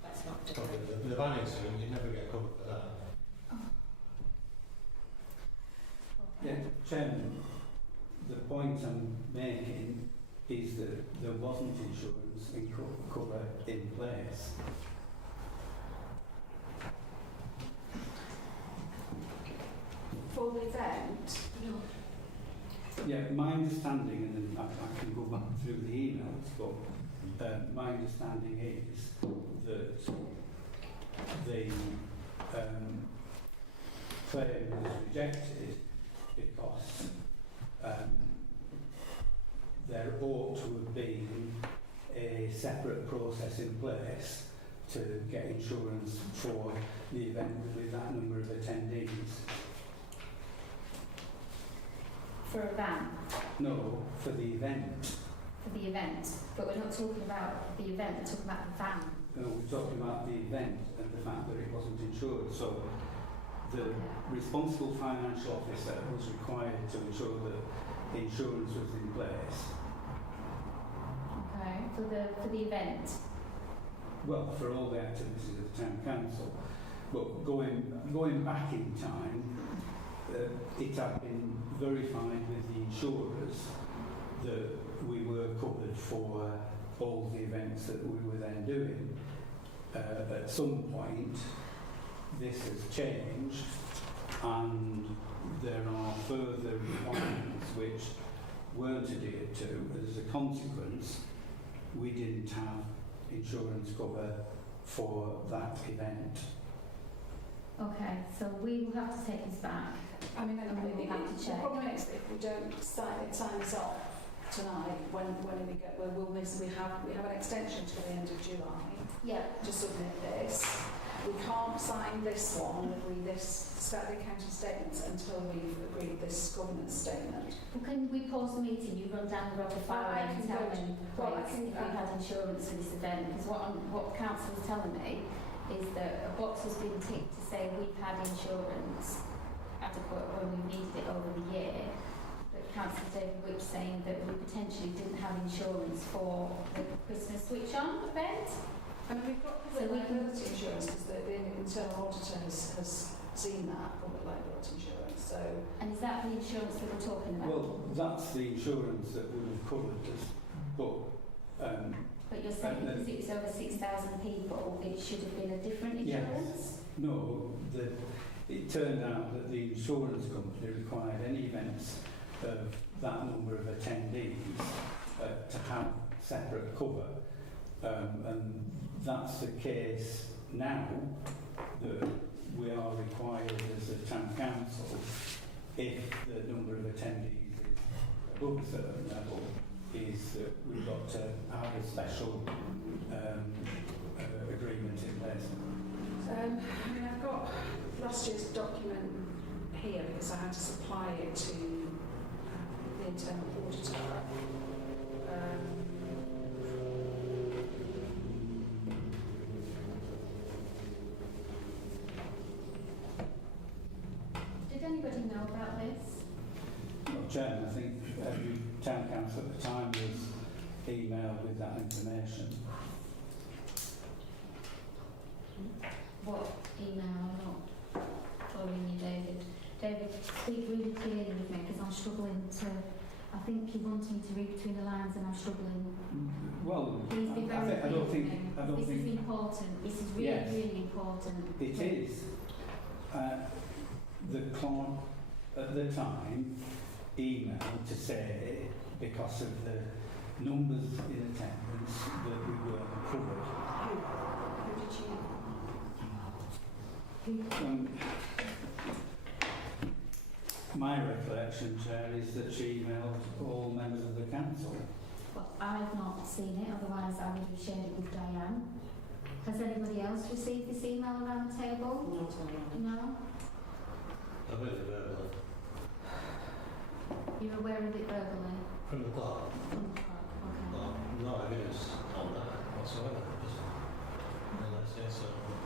That's not Probably different. the van incident, you never get covered for that. Yeah, Chairman, the point I'm making is that there wasn't insurance cover in place. For the event, Yeah, my understanding, and then I can go back through the emails, but my understanding is that the claim was rejected because there ought to have been a separate process in place to get insurance for the event with that number of attendees. For a van, No, for the event. for the event, but we're not talking about the event, we're talking about the van. No, we're talking about the event and the fact that it wasn't insured. So the responsible financial officer was required to ensure that the insurance was in place. Okay. For the event. Well, for all the activities of the town council. But going back in time, it had been verified with the insurers that we were covered for all the events that we were then doing. At some point, this has changed, and there are further requirements which weren't adhered to. As a consequence, we didn't have insurance cover for that event. Okay, so we will have to take this back. I mean, And we will have to the check. problem is that if we don't sign this off tonight, when we'll miss, we have an extension till the end of July Yeah. to submit this. We can't sign this one and agree this statutory accounting statements until we've agreed this governance statement. Well, can we pause the meeting? You run down the road of fire I and can tell go me, well, I please, can- if we had insurance for this event. Because what council is telling me is that a box has been ticked to say we've had insurance adequate when we needed it over the year. But Councillor David Witch saying that we potentially didn't have insurance for the Christmas switch on event. I mean, we've got So public we can- liability insurance because the internal auditor has seen that public liability insurance. So And is that the insurance that we're talking about? Well, that's the insurance that would have covered us, but But you're saying because it was over 6,000 people, it should have been a different Yes. insurance? no, it turned out that the insurance company required any events of that number of attendees to have separate cover. And that's the case now, that we are required as a town council, if the number of attendees is above a certain level, is that we've got to have a special agreement in place. I mean, I've got last year's document here because I had to supply it to the internal auditor. Did anybody know about this? Well, Chairman, I think every town council at the time was emailed with that information. What email? I'm not following you, David. David, speak really clearly with me because I'm struggling to. I think you want me to read between the lines and I'm struggling. Well, Please be very I clear don't with think, me. I don't This think is important. This is really, Yes. really important. it is. The clerk at the time emailed to say, because of the numbers in attendance, that we weren't covered. Who did you? My recollection, Chair, is that she emailed all members of the council. Well, I've not seen it, otherwise I would have shared it with Diane. Has anybody else received this email around the table? No? I've heard it verbally. You're aware of it verbally? From the clerk. From the clerk, okay. Well, no evidence on that whatsoever. Just, let's say so. Okay.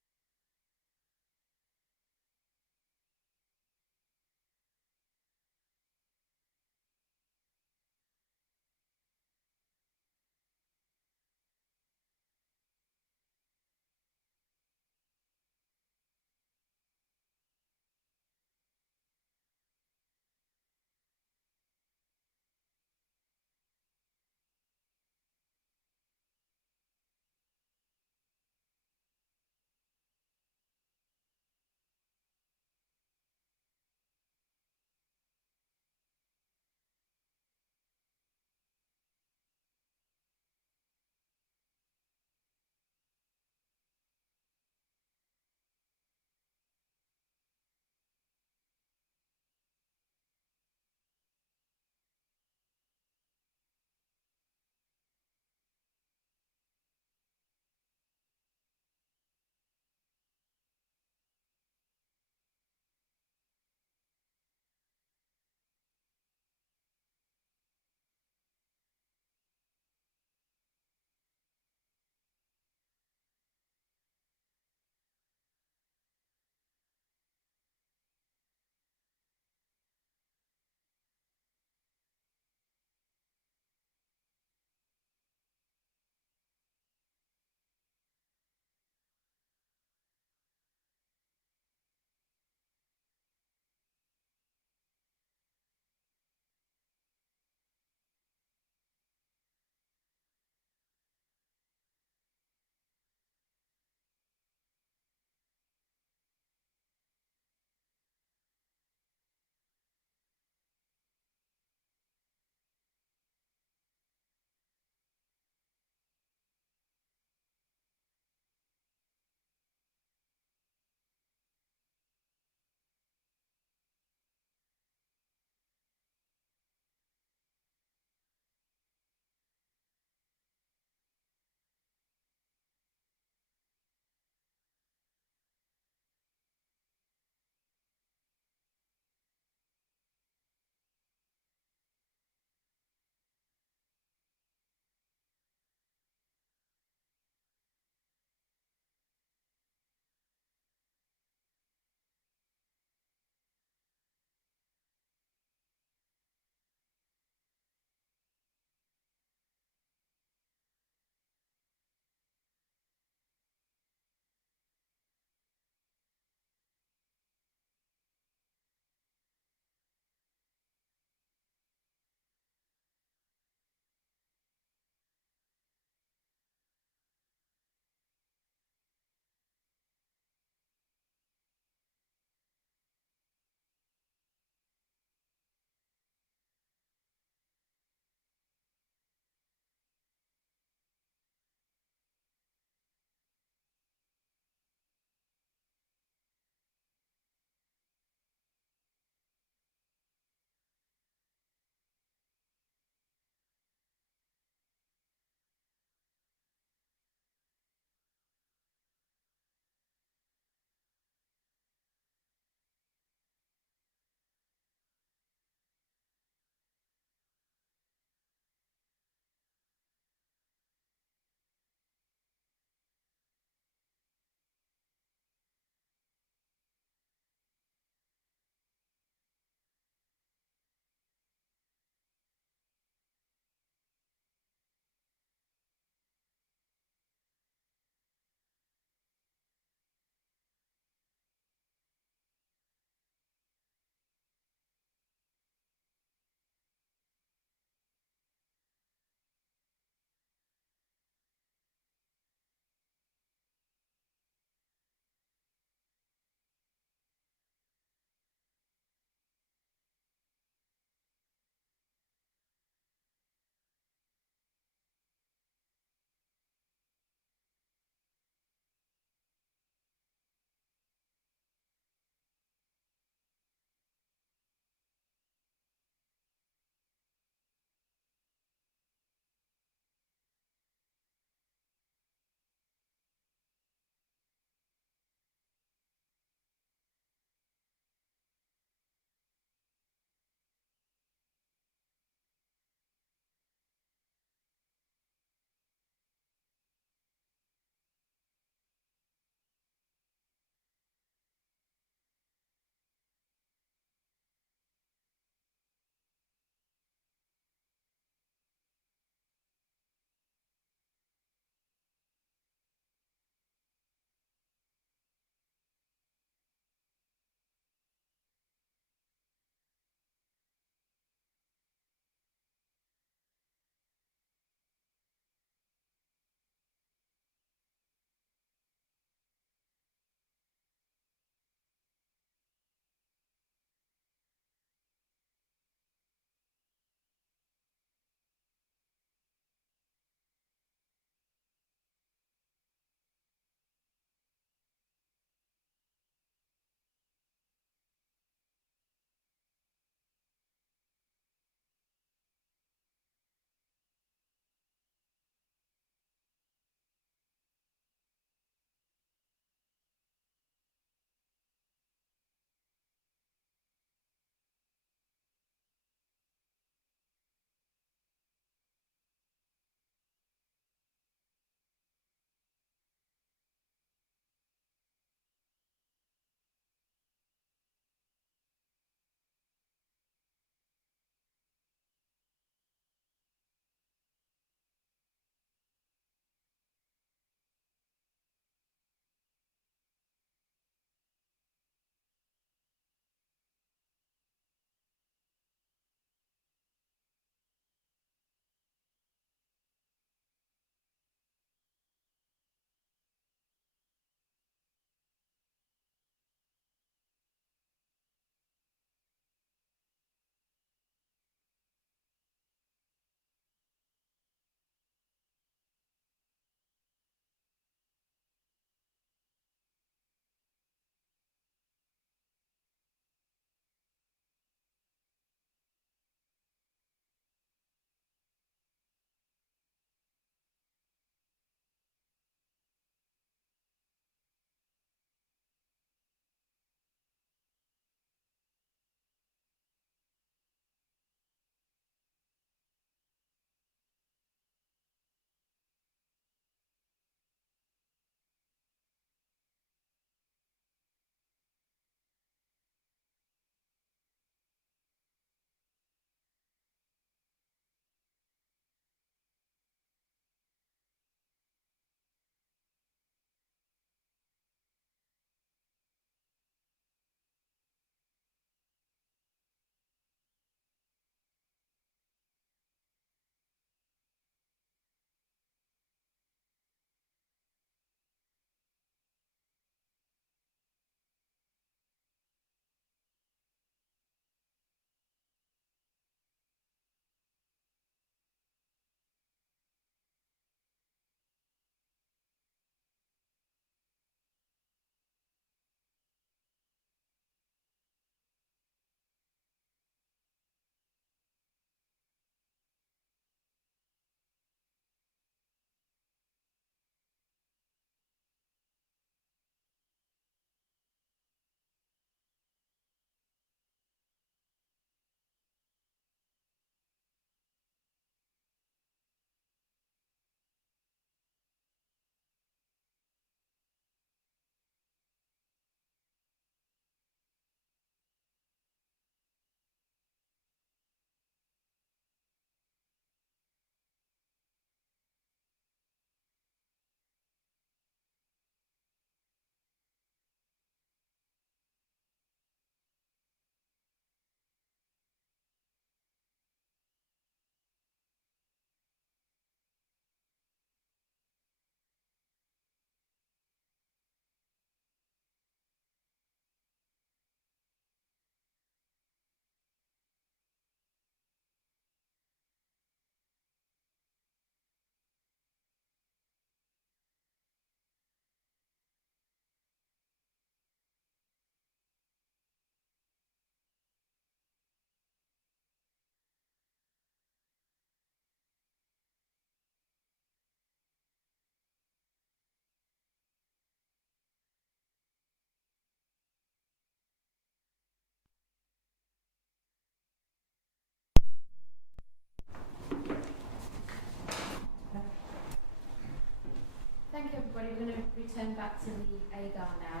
everybody, we're going to return back to the AGAR now.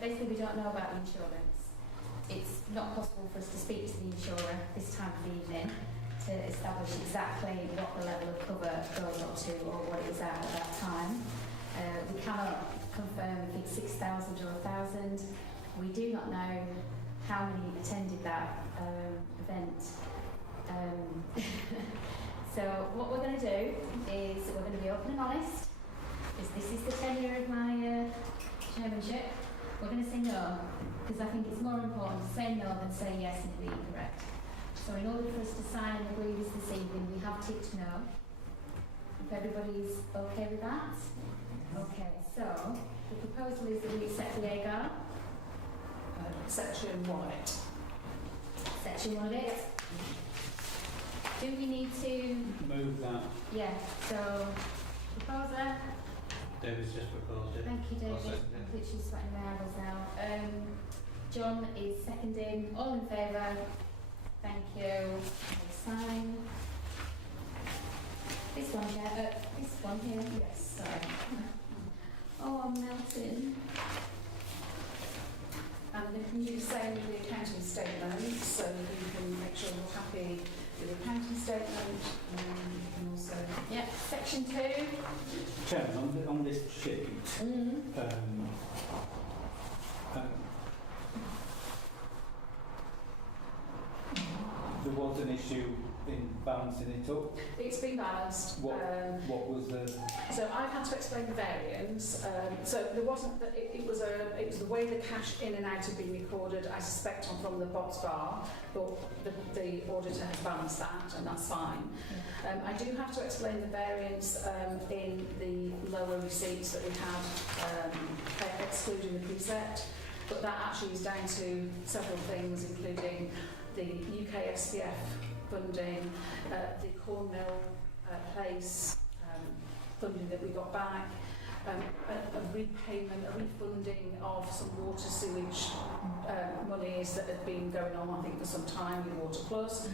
Basically, we don't know about the insurance. It's not possible for us to speak to the insurer this time of the evening to establish exactly what the level of cover goes up to or what it was at that time. We cannot confirm if it's 6,000 or 1,000. We do not know how many attended that event. So what we're going to do is we're going to be open and honest, because this is the tenure of my chairmanship. We're going to say no, because I think it's more important to say no than say yes and be incorrect. So in order for us to sign and agree this evening, we have ticked no. If everybody's okay with that? Okay, so the proposal is that we accept the AGAR. Section 1 of it. Section 1 of it. Do we need to... Move that. Yeah, so proposer. David's just proposed it. Thank you, I'll David. second it. I'm literally sweating my eyeballs now. John is seconding. All in favour? Thank you. I'll sign. This one, Chair. This one here. Yes, sorry. Oh, I'm melting. And then can you say with the accounting statement, so you can make sure you're happy with the accounting statement, and then you can also... Yep, section 2. Chairman, on this sheet, there was an issue in balancing it up. It's been balanced. What was the... So I've had to explain the variance. So there wasn't that it was the way the cash in and out had been recorded. I suspect from the box bar, but the auditor has balanced that, and that's fine. I do have to explain the variance in the lower receipts that we had, excluding the precept. But that actually is down to several things, including the UK SPF funding, the Cornmill Place funding that we got back, a repayment, a refunding of some water sewage monies that had been going on, I think, for some time with Water Plus,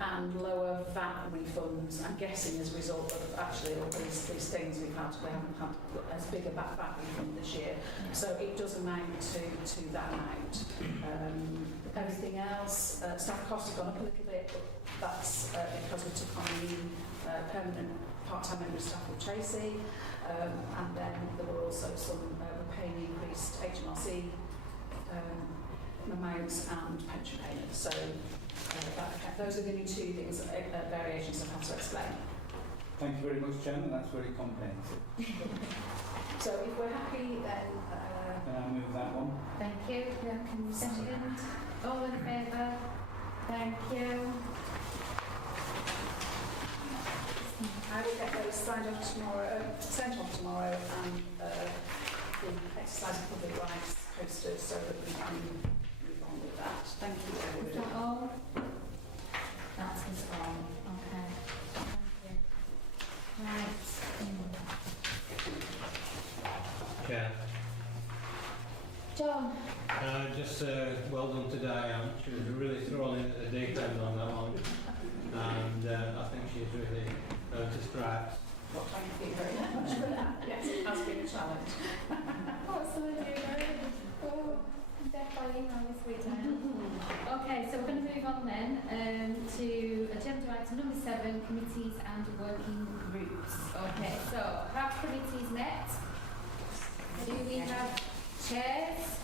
and lower VAT refunds, I'm guessing as a result of actually all these things we haven't had as big a VAT refund this year. So it does amount to that amount. Everything else, staff costs have gone up a little bit, but that's because we took on a new permanent part-time member of staff with Tracy, and then there were also some we're paying increased HMRC amounts and pension payments. So those are the only two things, variations I've had to explain. Thank you very much, Chairman. That's very comprehensive. So if we're happy, then... Can I move that one? Thank you. Yeah, can you second? All in favour? Thank you. I will get those signed off tomorrow, sent off tomorrow, and the exercise of public rights posted so that we can move on with that. Thank you, Is everybody. that all? That's us all. Okay. Thank you. Right. Chair. John. Just well done to Diane. She was really thrown in at the deep end on that one. And I think she's really earned her stripes. Well, thank you very much for that. Yes, it has been a challenge. What's the idea? Oh, I'm deaf by email this week now. Okay, so we're going to move on then to agenda item number 7, committees and working groups. Okay, so have committees met? Do we have chairs?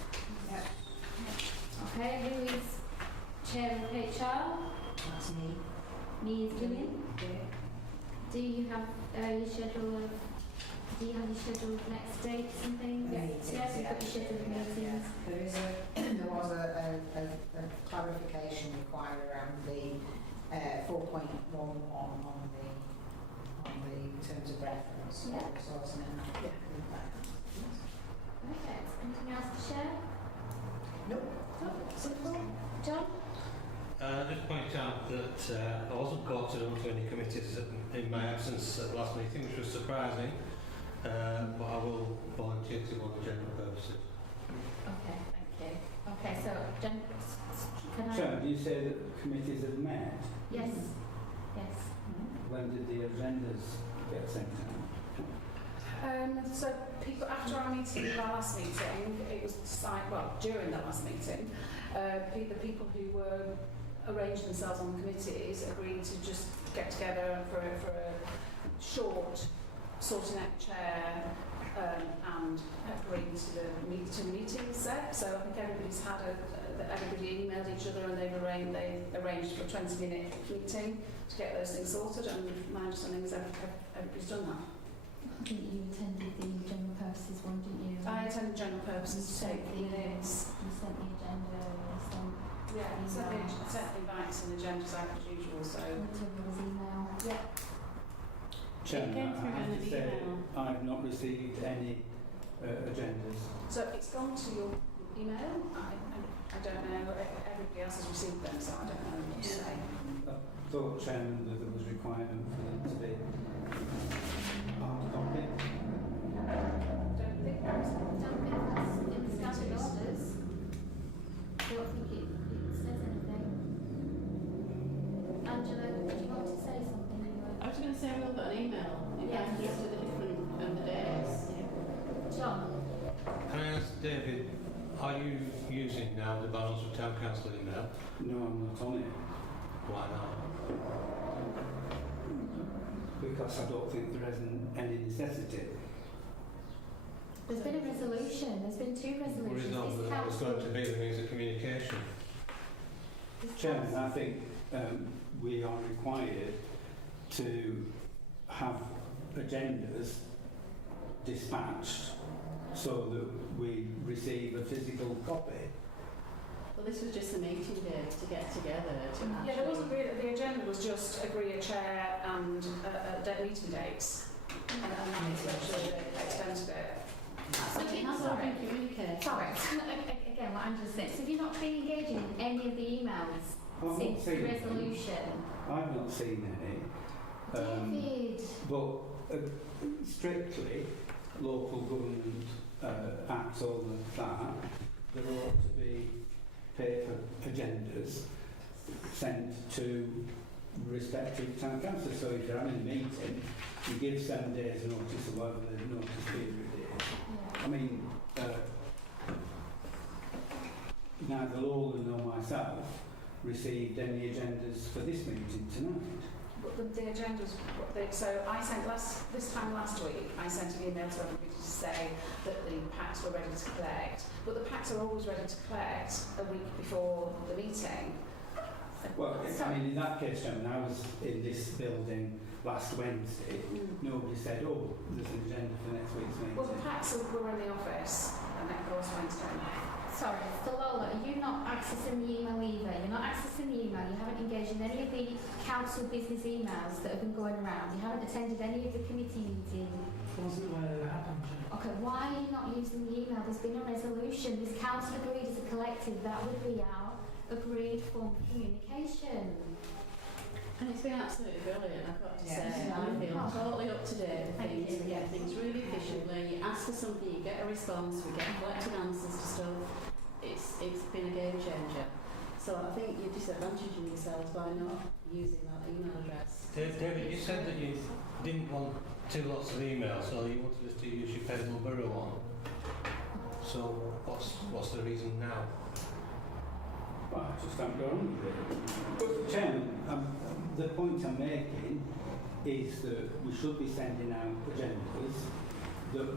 Okay, who is chair of HR? That's me. Me is Gillian. Do you have your schedule of next dates and things? Yes, you've got your schedule of meetings. There was a clarification required around the 4.1 on the terms of reference. Yeah. Source and Perfect. Anything else to share? Nope. Simple. John? Just point out that I wasn't quoted onto any committees in my absence at the last meeting, which was surprising, but I will volunteer to on general purposes. Okay, thank you. Okay, so, can I... Chairman, do you say that the committees have met? Yes. Yes. When did the agendas get sent out? So people, after our meeting, our last meeting, it was decided, well, during the last meeting, the people who were arranging themselves on the committees agreed to just get together for a short sorting out chair and agreeing to the meeting set. So I think everybody's had everybody emailed each other and they've arranged for a 20-minute meeting to get those things sorted, and my understanding is everybody's done that. I think you attended the general purposes one, didn't you? I attended general purposes to take the minutes. You sent the agenda, you sent Certainly invites and agendas out as usual, so... everyone's email. Yeah. Chairman, through I have an to say, email. I've not received any agendas. So it's gone to your email. I don't know. Everybody else has received them, so I don't know what to say. I thought, Chairman, that there was requirement for them to be hard copy. Don't think That's in the standard orders. I don't think it says anything. Angela, do you want to say something? I was going to say we've got an email in reference to the different days. John? Can I ask David, are you using now the Barnoldswick Town Council email? No, I'm not on it. Why not? Because I don't think there isn't any necessity. There's been a resolution. There's been two resolutions. Resolve This that was going to council- be the means of communication. this Chairman, council- I think we are required to have agendas dispatched so that we receive a physical copy. Well, this was just a meeting day to get together to actually... Yeah, there wasn't really, the agenda was just agree a chair and meeting dates. And that was actually the extent of it. So It has all been communicated. Sorry. Again, what Angela said. So have you not been engaging in any of the emails I've not since the seen any. resolution? I've not seen any. David. But strictly, local government acts all of that, there ought to be paper agendas sent to respective town councillors. So if you're having a meeting, you give 7 days notice or whatever the notice period is. Yeah. I mean, neither Lowland nor myself received any agendas for this meeting tonight. But the agendas, so I sent this time last week, I sent an email to everybody to say that the packs were ready to collect, but the packs are always ready to collect a week before the meeting. Well, I mean, in that case, Chairman, I was in this building last Wednesday. Nobody said, oh, there's an agenda for next week's meeting. Well, the packs were in the office, and that goes Wednesday. Sorry, so Lola, are you not accessing the email either? You're not accessing the email, you haven't engaged in any of the council business emails that have been going around, you haven't attended any of the committee meetings. Wasn't aware that happened, Chair. Okay, why are you not using the email? There's been a resolution, this council agreed as a collective, that would be our agreed form of communication. And it's been absolutely brilliant, I've got to Yeah. say. I feel Oh. totally up to date with Thank things. you. We get things really efficiently. You ask for something, you get a response, we get collected answers to stuff. It's been a game changer. So I think you're disadvantaging yourselves by not using that email address. David, you said that you didn't want two lots of emails, so you wanted us to use your Pedal Borough one. So what's the reason now? Well, I just don't go on with it. But, Chairman, the point I'm making is that we should be sending out agendas, that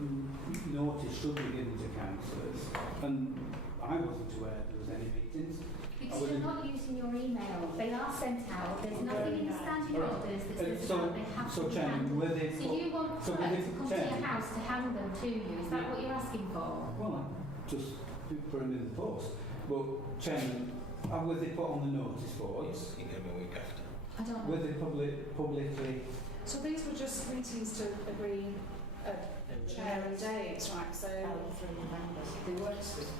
notice should be given to councillors, and I wasn't aware there was any meetings. Because you're not using your email, they are sent out, there's nothing in the standing Right. orders that says So- that they have so, to be Chairman, handed. were they So you want so were clerk they- to come to your Chairman? house to hand them to you, is that what you're asking for? Well, I just put them in the post. But, Chairman, were they put on the notice boards? You gave me a week after. I don't Were know. they publicly... So these were just meetings to agree a chair and dates, right? So They weren't specific.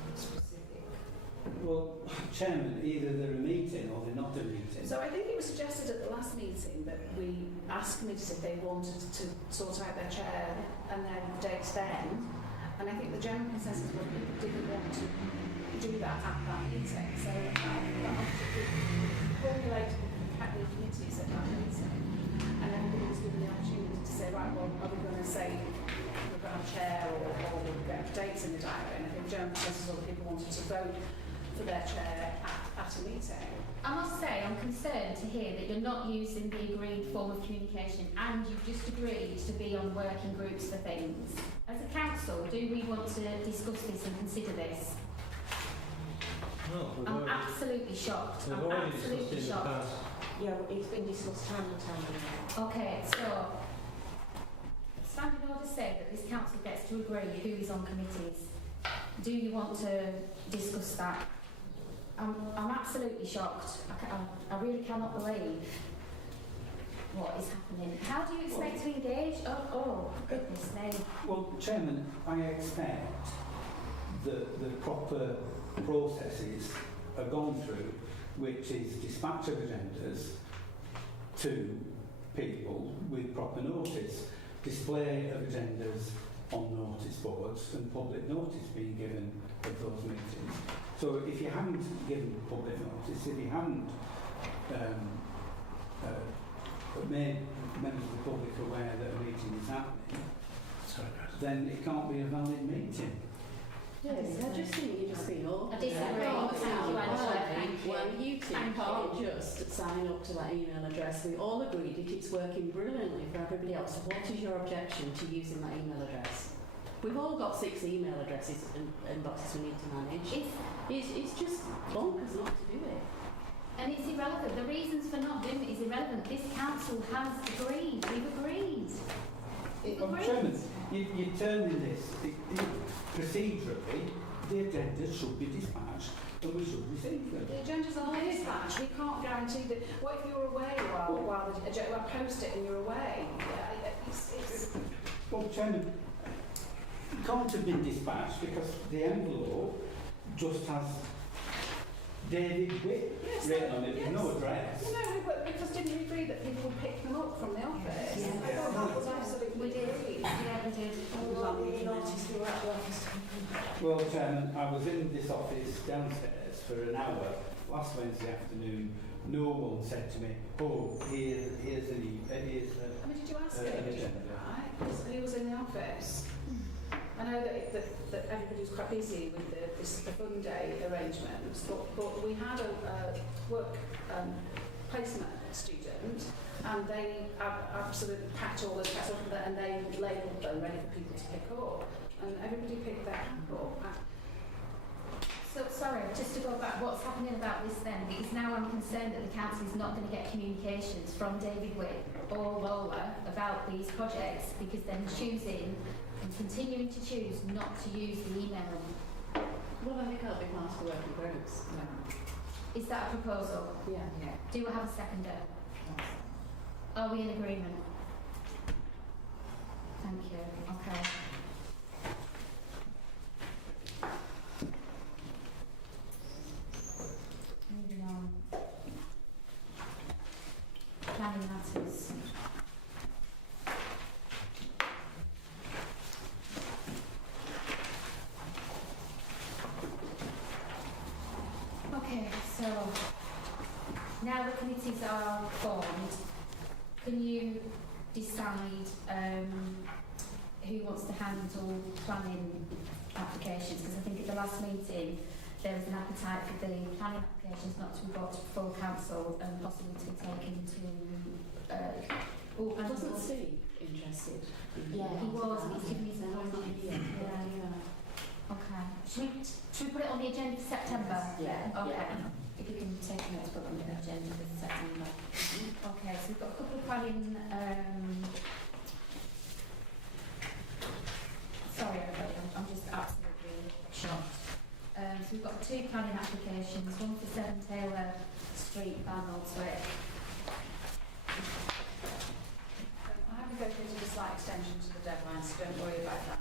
Well, Chairman, either they're a meeting or they're not a meeting. I think it was suggested at the last meeting that we asked committees if they wanted to sort out their chair and their dates then. And I think the general consensus was people didn't want to do that at that meeting. So we formulated the committees at that meeting. And everybody was given the opportunity to say, right, well, are we going to say we're going to have a chair or we're going to dates in the diary, and if Joan versus other people wanted to vote for their chair at a meeting. I must say, I'm concerned to hear that you're not using the agreed form of communication and you've just agreed to be on working groups for things. As a council, do we want to discuss this and consider this? No, I'm absolutely shocked. we've I'm already discussed it absolutely in the shocked. past. Yeah, it's been discussed time and time again. Okay, so standing order say that this council gets to agree who is on committees. Do you want to discuss that? I'm absolutely shocked. I really cannot believe what is happening. How do you expect to engage? Oh goodness me. Well, Chairman, I expect that the proper processes are gone through, which is dispatch of agendas to people with proper notice, display of agendas on notice boards, and public notice being given of those meetings. So if you haven't given public notice, if you haven't made members of the public aware that a meeting is happening, then it can't be a valid meeting. Yes, I just think you're just being awkward. I disagree. Thank you, Angela. Thank you. Well, you two can't just sign up to that email address. We all agreed it's working brilliantly for everybody else. So what is your objection to using that email address? We've all got 6 email addresses and boxes we need to manage. It's just bonkers not to do it. And it's irrelevant. The reasons for not doing it is irrelevant. This council has agreed. We've agreed. Chairman, you turned in this. Procedurally, the agendas should be dispatched and we should receive them. The agendas are dispatched. We can't guarantee that. What if you're away while the agenda, post it and you're away? It's Well, Chairman, it can't have been dispatched because the envelope just has David Wick written on it. There's no address. No, but because didn't we agree that people would pick them up from the office? Yes. I thought that was absolutely We did. agreed. Yeah, we did. Well, Chairman, I was in this office downstairs for an hour last Wednesday afternoon. No one said to me, "Oh, here's I mean, did you ask him? agenda." Right? Because he was in the office. I know that everybody's quite busy with the fun day arrangements, but we had a work placement student, and they absolutely packed all those packs up and they labelled them ready for people to pick up, and everybody picked their pack up. So, sorry, just to go back, what's happening about this then? Because now I'm concerned that the council is not going to get communications from David Wick or Lola about these projects, because then choosing and continuing to choose not to use the email. Well, then it can't be part of working groups. Is that a proposal? Yeah. Do we have a seconder? Are we in agreement? Thank you. Okay. Moving on. Planning matters. Okay, so now the committees are formed, can you decide who wants to handle planning applications? Because I think at the last meeting there was an appetite for the planning applications not to be brought to full council and possibly to be taken to... Wasn't Steve interested? Yeah, he was. He's given his opinion. Yeah. Okay. Should we put it on the agenda for September? Yeah. Okay. Yeah. If you can take a note to put it on the agenda for September. Okay, so we've got a couple of planning... sorry everybody, I'm just absolutely shocked. So we've got 2 planning applications, one for 7 Taylor Street, Barnoldswick. I have negotiated a slight extension to the deadline, so don't worry about that.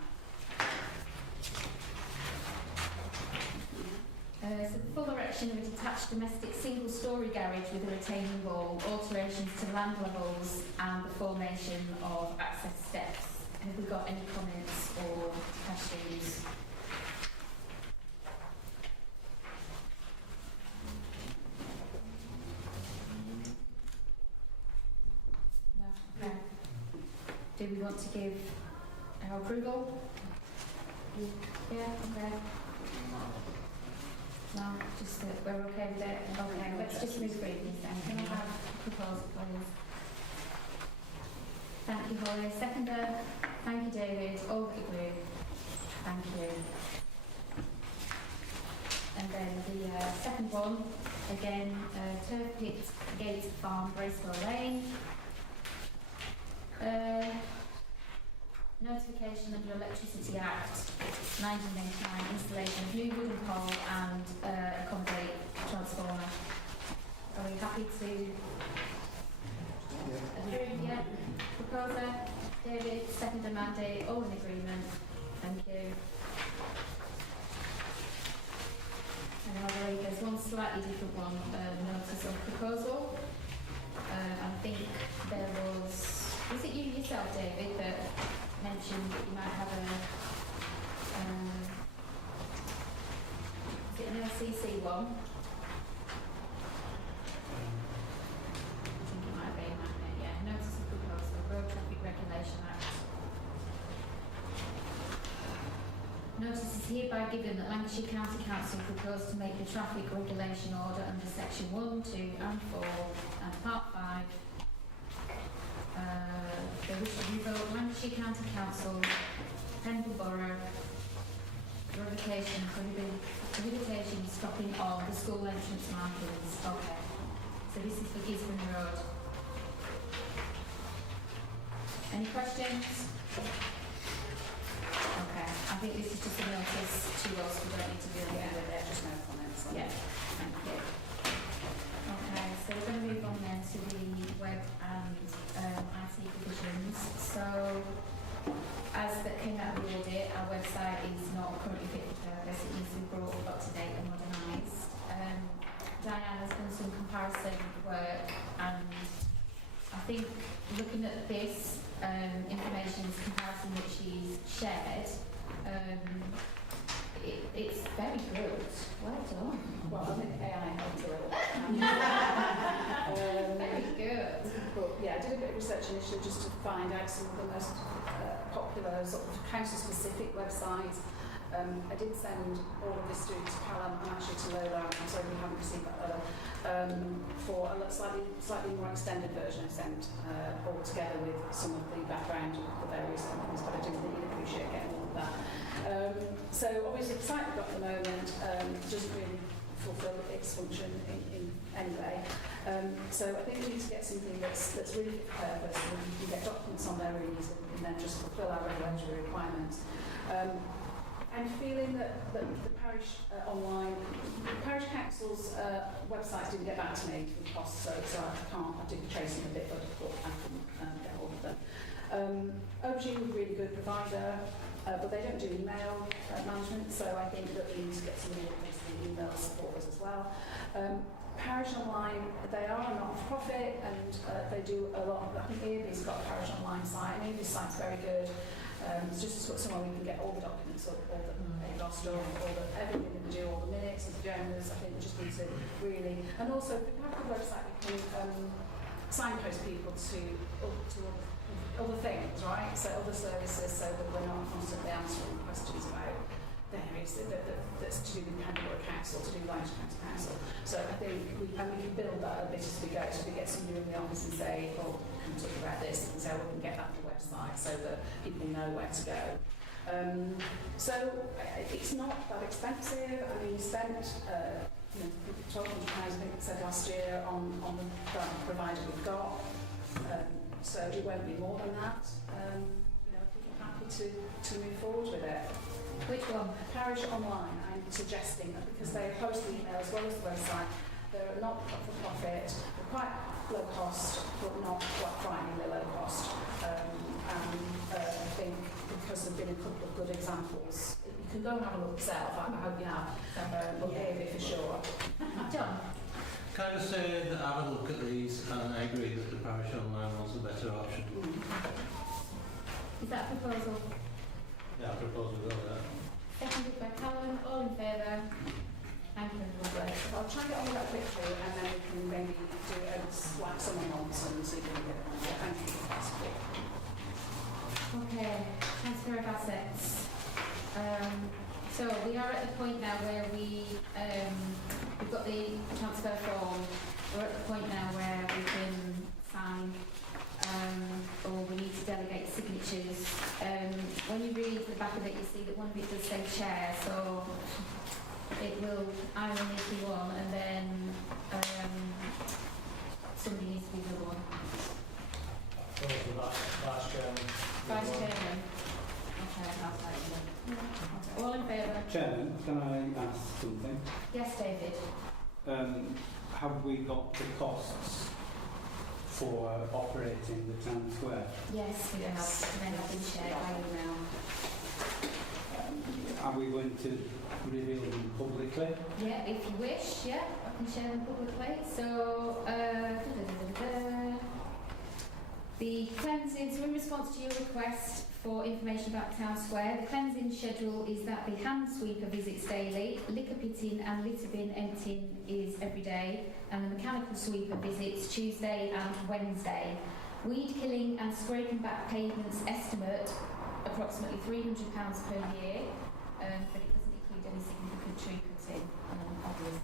So the full erection of a detached domestic single-storey garage with a retaining wall, alterations to land levels and the formation of access steps. Have we got any comments or questions? No? Okay. Do we want to give approval? Yeah, okay. No, just that we're okay with it. Okay, let's just move through these then. Can I have a proposal, please? Thank you, Holly. Seconder. Thank you, David. All agree. Thank you. And then the second one, again, Turf Pit Gate Farm, Bracewell Lane. Notification under Electricity Act 1989, installation of new wooden pole and accommodate transformer. Are we happy to? Yeah. Proposer, David, seconder mandate, all in agreement. Thank you. And I believe there's one slightly different one, notice of proposal. I think there was it you yourself, David, that mentioned that you might have a, is it an LCC one? I think it might be, mightn't it? Yeah, notice of proposal, Road Traffic Regulation Act. Notice is hereby given that Lancashire County Council propose to make the traffic regulation order under section 1, 2 and 4 and part 5. They wish to revoke Lancashire County Council, Pendle Borough, prohibition stopping on the school entrance markings. Okay. So this is for Gisborne Road. Any questions? Okay, I think this is just a notice to us, we don't need to do anything with it. Just no comments on Yeah, thank you. Okay, so we're going to move on then to the web and IT provisions. So, as that came out of the audit, our website is not currently fit for purpose, it needs to be brought up to date and modernised. Diane has done some comparison work, and I think looking at this information comparison that she's shared, it's very good. Well done. Well, I think AI helped a little. Very good. But yeah, I did a bit of research initially just to find out some of the most popular sort of council-specific websites. I did send all of this through to Callum and actually to Lola. I'm sorry we haven't received that letter. For a slightly more extended version I sent all together with some of the background of the various companies, but I do really appreciate getting all of that. So obviously the site we've got at the moment doesn't really fulfil its function in any way. So I think we need to get something that's really fit for purpose, and we can get documents on there really easily and then just fulfil our regulatory requirements. I'm feeling that the parish online, the parish council's websites didn't get back to me with costs, so I did chase them a bit, but I couldn't get hold of them. Aubergine was a really good provider, but they don't do email management, so I think that we need to get somebody that does the email support us as well. Parish Online, they are a not-for-profit and they do a lot. I think EAB's got a Parish Online site, and EAB's site's very good. It's just somewhere we can get all the documents, all the stuff, everything that we do, all the minutes, the agendas. I think we just need to really, and also if we have the website, we can signpost people to other things, right? So other services, so that we're not constantly answering questions about areas that's to do with Pendle Council, to do with Lancashire County Council. So I think we can build that a bit as we go. So we get somebody in the office and say, oh, can we talk about this? And so we can get that to the website so that people know where to go. So it's not that expensive. I mean, we spent £1,200, I think it said last year, on the provider we've got. So it won't be more than that. I think I'm happy to move forward with it. Which one? Parish Online, I'm suggesting that because they post the email as well as the website. They're not for-profit, they're quite low cost, but not quite frighteningly low cost. I think because there have been a couple of good examples, you can go and have a look yourself, I hope you have, but David for sure. John? Can I just say that I have a look at these and I agree that the Parish Online was a better option. Is that a proposal? Yeah, I propose we go with that. Seconded by Callum, all in favour? Thank you, lovely. I'll try and get all that quickly and then we can maybe do it like someone wants and see if we can get it on. Thank you. Okay. transfer of assets. So we are at the point now where we've got the transfer form. We're at the point now where we can sign or we need to delegate signatures. When you read the back of it, you see that one of it does say chair, so it will, I will need to be one, and then somebody needs to be the one. Vice Chairman. Vice Chairman. Okay, I'll take it. Okay. All in favour? Chairman, can I ask something? Yes, David. Have we got the costs for operating the town square? Yes, we have. They have been shared by email. Are we going to reveal them publicly? Yeah, if you wish, yeah, I can share them publicly. So, the cleansing, so in response to your request for information about Town Square, the cleansing schedule is that the hand sweeper visits daily, liquor pitting and litter bin emptying is every day, and the mechanical sweeper visits Tuesday and Wednesday. Weed killing and scraping back pavements estimate approximately £300 per year, but it doesn't include any significant tree cutting, obviously.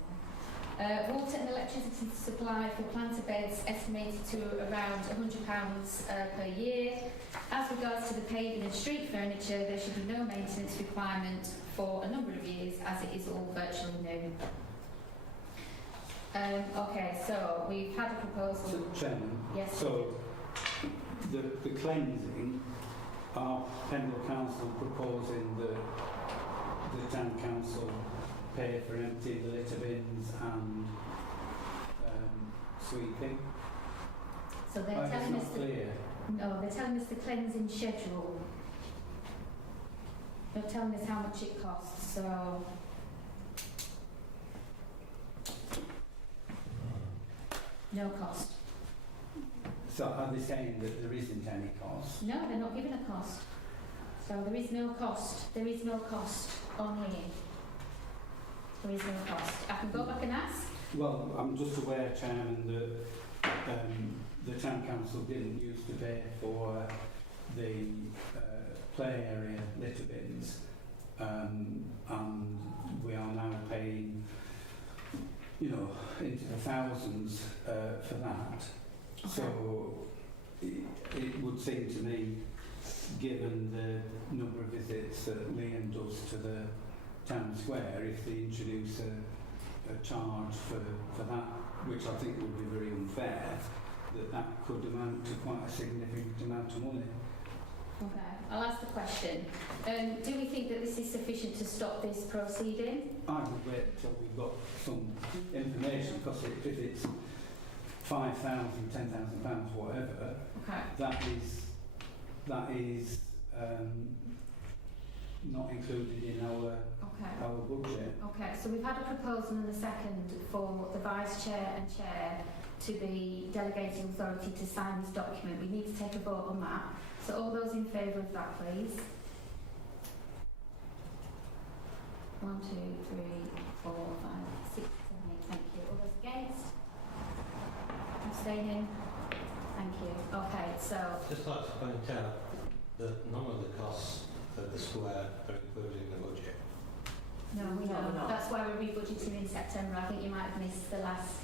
Water and electricity supply for planter beds estimated to around £100 per year. As regards to the paving and street furniture, there should be no maintenance requirement for a number of years as it is all virtually new. Okay, so we've had a proposal. So, Chairman, Yes. so the cleansing, are Pendle Council proposing that the Town Council pay for emptying the litter bins and sweeping? So they're It's telling us not the, clear. no, they're telling us the cleansing schedule. They're telling us how much it costs, so no cost. So are they saying that there isn't any cost? No, they're not giving a cost. So there is no cost. There is no cost on here. There is no cost. I can go back and ask. Well, I'm just aware, Chairman, that the Town Council didn't used to pay for the play area litter bins, and we are now paying, you know, into the thousands for that. Okay. So it would seem to me, given the number of visits that Liam does to the town square, if they introduce a charge for that, which I think would be very unfair, that could amount to quite a significant amount of money. Okay, I'll ask the question. Do we think that this is sufficient to stop this proceeding? I would wait until we've got some information, because if it's £5,000, £10,000, whatever, Okay. that is not included in our budget. Okay, so we've had a proposal and a second for the Vice Chair and Chair to be delegating authority to sign this document. We need to take a vote on that. So all those in favour of that, please. 1, 2, 3, 4, 5, 6, 7, 8. Thank you. All those against? Abstaining? Thank you. Okay, so Just like to point out that none of the costs of the square are included in the budget. no, we No, know. we're not. That's why we're rebudgeting in September. I think you might have missed the last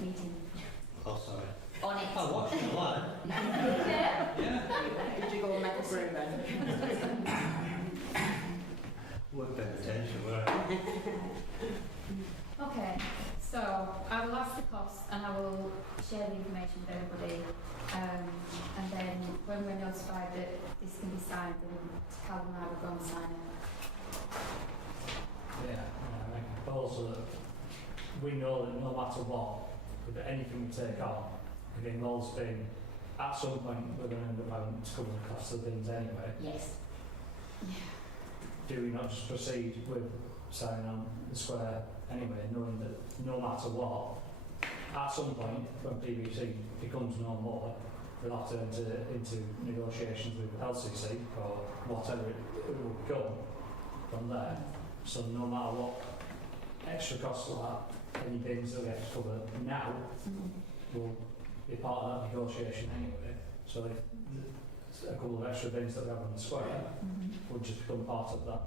meeting Oh, sorry. on it. I watched it live. Yeah. Yeah. Did you go and make a brew then? Weren't paying attention, were I? Okay, so I will ask the costs and I will share the information with everybody. And then when we're notified that this can be signed, then Cal and I will go and sign it. Yeah, I make a proposal that we know that no matter what, with anything we take on, if it involves being, at some point we're going to end up having to cover the cost of things anyway. Yes. Do we not just proceed with signing on the square anyway, knowing that no matter what, at some point when PVC becomes no more, we'll have to enter into negotiations with LCC or whatever it will become from there. So no matter what extra costs like any bins that we have to cover now will be part of that negotiation anyway. So if a couple of extra bins that we have on the square would just become part of that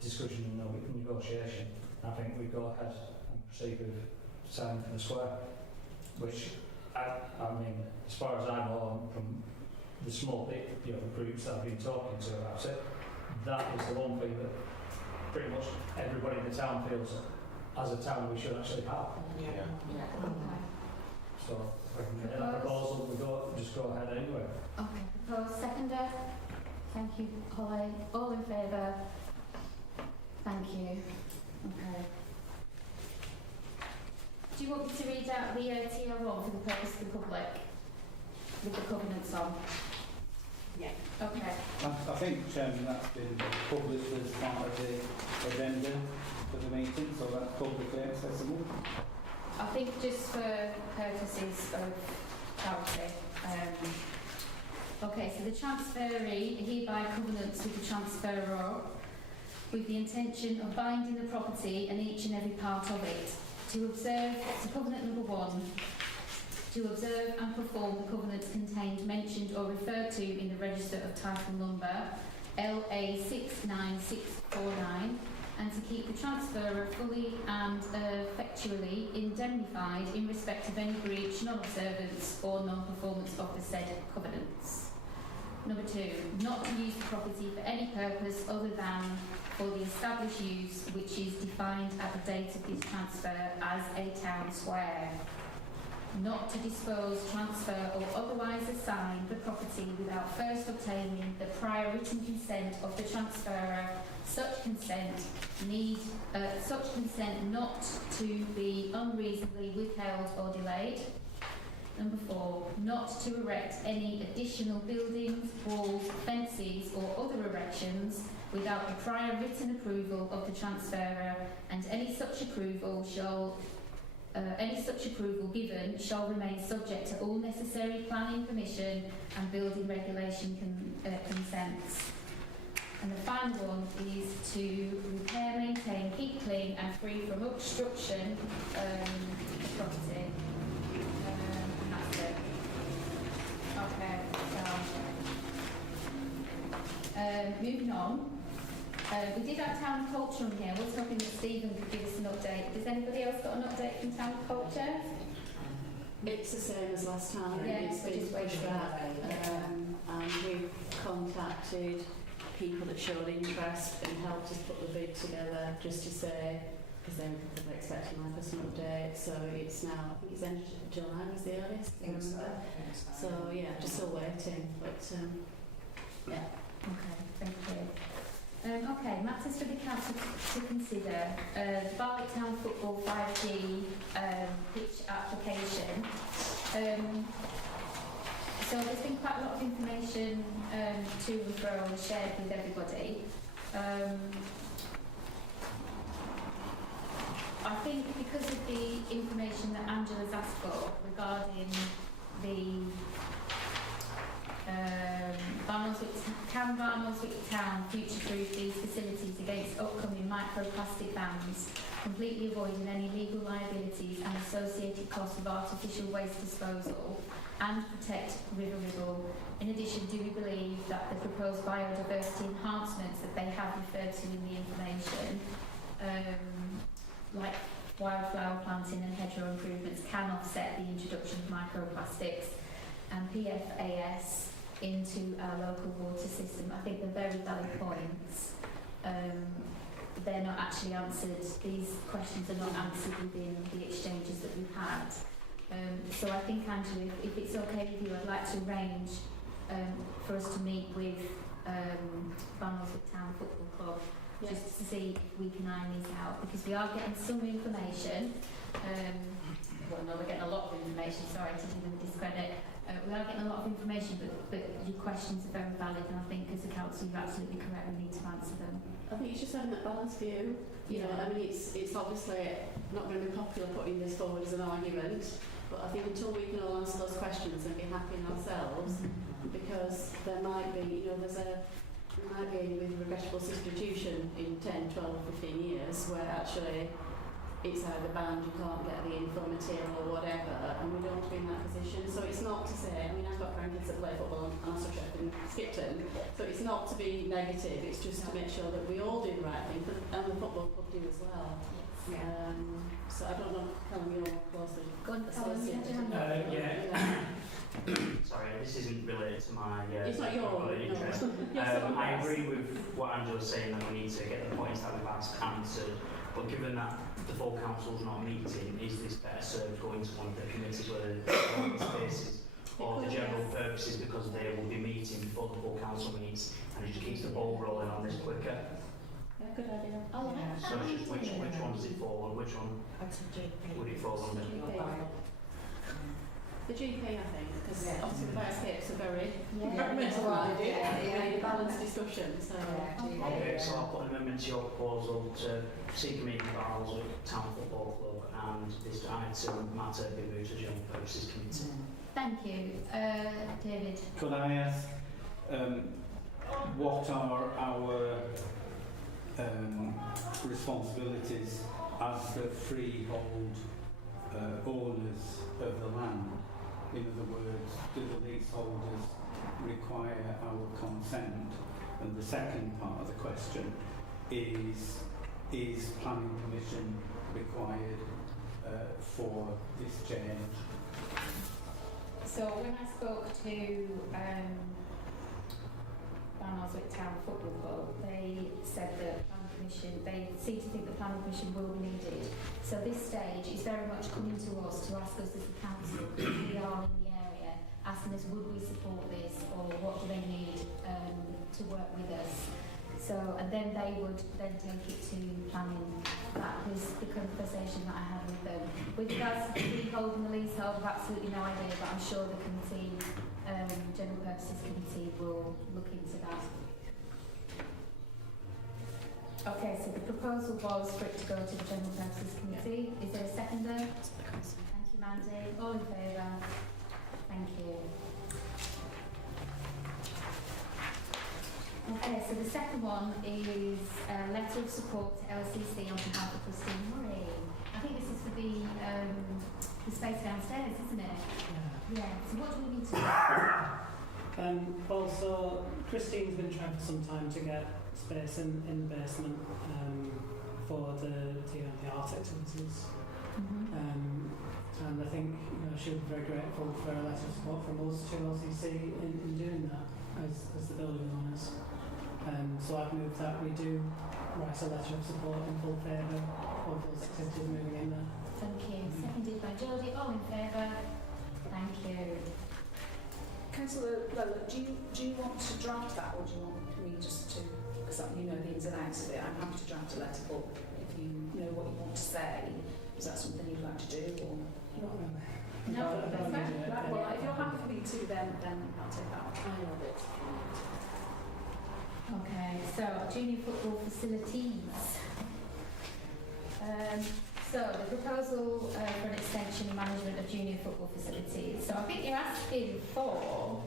discussion and negotiation. I think we go ahead and proceed with signing for the square, which I mean, as far as I know from the small groups that I've been talking to about it, that is the one thing that pretty much everybody in the town feels as a town we should actually have. Yeah. Okay. So if I can get that proposal, just go ahead anyway. Okay, proposed, seconder. Thank you, Holly. All in favour? Thank you. Okay. Do you want me to read out the TR1 for the purpose of the public with the covenants on? Yeah. Okay. I think, Chairman, that's been published as part of the agenda for the meeting, so that's publicly accessible. I think just for purposes of clarity. Okay, so the transferee hereby covenants with the transferor with the intention of binding the property and each and every part of it to observe, so covenant number 1, to observe and perform the covenants contained, mentioned or referred to in the register of title number LA 69649 and to keep the transferor fully and effectually indemnified in respect of any breach, non-observance or non-performance of the said covenants. Number 2, not to use the property for any purpose other than for the established use which is defined at the date of this transfer as a town square. Not to dispose, transfer or otherwise assign the property without first obtaining the prior written consent of the transferor, such consent not to be unreasonably withheld or delayed. Number 4, not to erect any additional buildings, walls, fences or other erections without the prior written approval of the transferor, and any such approval given shall remain subject to all necessary planning permission and building regulation consents. And the final one is to repair, maintain, keep clean and free from obstruction the property. And that's it. Okay, so moving on. We did have Town Culture on here. I was hoping that Stephen could give us an update. Does anybody else got an update from Town Culture? It's the same as last time. Yeah, it's been pushed back. And we've contacted people that showed interest and helped us put the bid together just to say, because they were expecting like us an update. So it's now, I think it's end of July was the earliest. I remember. So yeah, just still waiting. But yeah. Okay, thank you. Okay, matters for the council to consider. The Barnoldswick Town Football 5G pitch application. So there's been quite a lot of information to and fro and shared with everybody. I think because of the information that Angela's asked for regarding the Barnoldswick Town future-proof these facilities against upcoming microplastic bans, completely avoiding any legal liabilities and associated costs of artificial waste disposal, and protect River Ribble. In addition, do we believe that the proposed biodiversity enhancements that they have referred to in the information, like wildflower planting and hedgerow improvements, can offset the introduction of microplastics and PFAS into our local water system? I think they're very valid points. They're not actually answered, these questions are not answered within the exchanges that we've had. So I think, Angela, if it's okay with you, I'd like to arrange for us to meet with Barnoldswick Town Football Club, just to see if we can iron these out, because we are getting some information. Well, no, we're getting a lot of information, sorry to do them a discredit. We are getting a lot of information, but your questions are very valid, and I think as a council you're absolutely correct, we need to answer them. I think it's just having that balanced view. You know, I mean, it's obviously not going to be popular putting this forward as an argument, but I think until we can all answer those questions and be happy in ourselves, because there might be, you know, there might be with regrettable substitution in 10, 12, 15 years where actually it's either banned, you can't get the infill material or whatever, and we don't want to be in that position. So it's not to say, I mean, I've got grandkids that play football and I subject in Skipton, so it's not to be negative, it's just to make sure that we all do the right thing, and the football club do as well. Yes. So I don't know, Callum, you're closely Go on, Callum, you had associated. your hand up. Yeah. Sorry, this isn't related to my It's not your interest. I agree with what Angela's saying, that we need to get the points that we've asked answered. But given that the full council's not meeting, is this better served going to one of the committees, whether it's spaces or the general purposes, because they will be meeting before the full council meets, and it just keeps the ball rolling on this quicker? Yeah, good idea. Oh, yeah. So it's just which one does it fall on? Which one would it fall under? The GP, I think, because Yeah. obviously the bioscapes are very Yeah. environmental minded, Yeah. balanced discussion. So Okay, so I'll put an amendment to your proposal to seek a meeting with Barnoldswick Town Football Club, and this item matter be moved to general purposes committee. Thank you. David. Could I ask what are our responsibilities as the freehold owners of the land? In other words, do the leaseholders require our consent? And the second part of the question is planning permission required for this change? So when I spoke to Barnoldswick Town Football Club, they said that planning permission, they seem to think that planning permission will be needed. So this stage is very much coming to us to ask us as a council if we are in the area, asking us would we support this or what do they need to work with us. So, and then they would then take it to planning. That was the conversation that I had with them. With regards to the freehold and the leasehold, I've absolutely no idea, but I'm sure the committee, General Purposes Committee, will look into that. Okay, so the proposal was for it to go to the General Purposes Committee. Is there a seconder? Thank you, Mandy. All in favour? Thank you. Okay, so the second one is a letter of support to LCC on behalf of Christine Murray. I think this is for the space downstairs, isn't it? Yeah. So what do we need to do? Well, so Christine's been trying for some time to get space in the basement for the art activities. And I think she would be very grateful for a letter of support from us to LCC in doing that as the building owners. So I've moved that we do write a letter of support in full favour of those activities moving in there. Thank you. Seconded by Jodie. All in favour? Thank you. Councillor Lola, do you want to draft that, or do you want me just to, because you know the ins and outs of it, I'm happy to draft a letter, but if you know what you want to say, is that something you'd like to do, or? Not really. No, I don't that's need it. Right, well, if you're happy for me to, then I'll take that on. I love it. Okay, so junior football facilities. So the proposal for an extension and management of junior football facilities. So I think you're asking for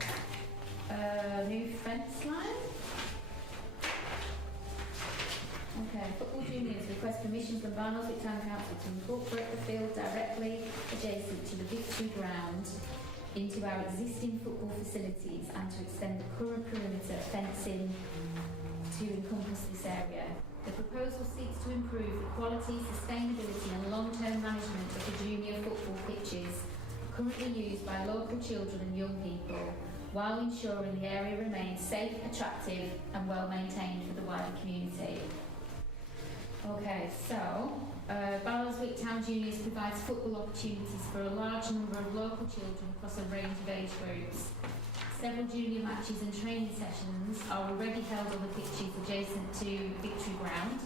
a new fence line. Okay, football juniors request permission from Barnoldswick Town Council to incorporate the field directly adjacent to the Victory ground into our existing football facilities and to extend the current perimeter fencing to encompass this area. The proposal seeks to improve the quality, sustainability and long-term management of the junior football pitches currently used by local children and young people, while ensuring the area remains safe, attractive and well maintained for the wider community. Okay, so Barnoldswick Town Juniors provides football opportunities for a large number of local children across a range of age groups. Several junior matches and training sessions are already held on the pitches adjacent to Victory Ground,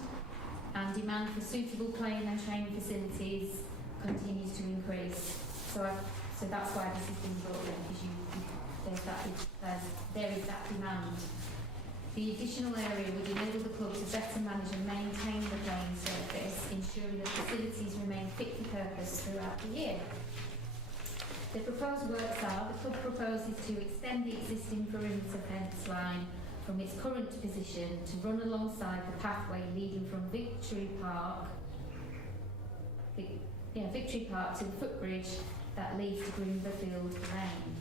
and demand for suitable playing and training facilities continues to increase. So that's why this has been brought in, because there is that demand. The additional area would enable the club to better manage and maintain the playing surface, ensuring that facilities remain fit for purpose throughout the year. The proposed works are, the club proposes to extend the existing perimeter fence line from its current position to run alongside the pathway leading from Victory Park Victory Park to the footbridge that leads to Greenberfield Lane.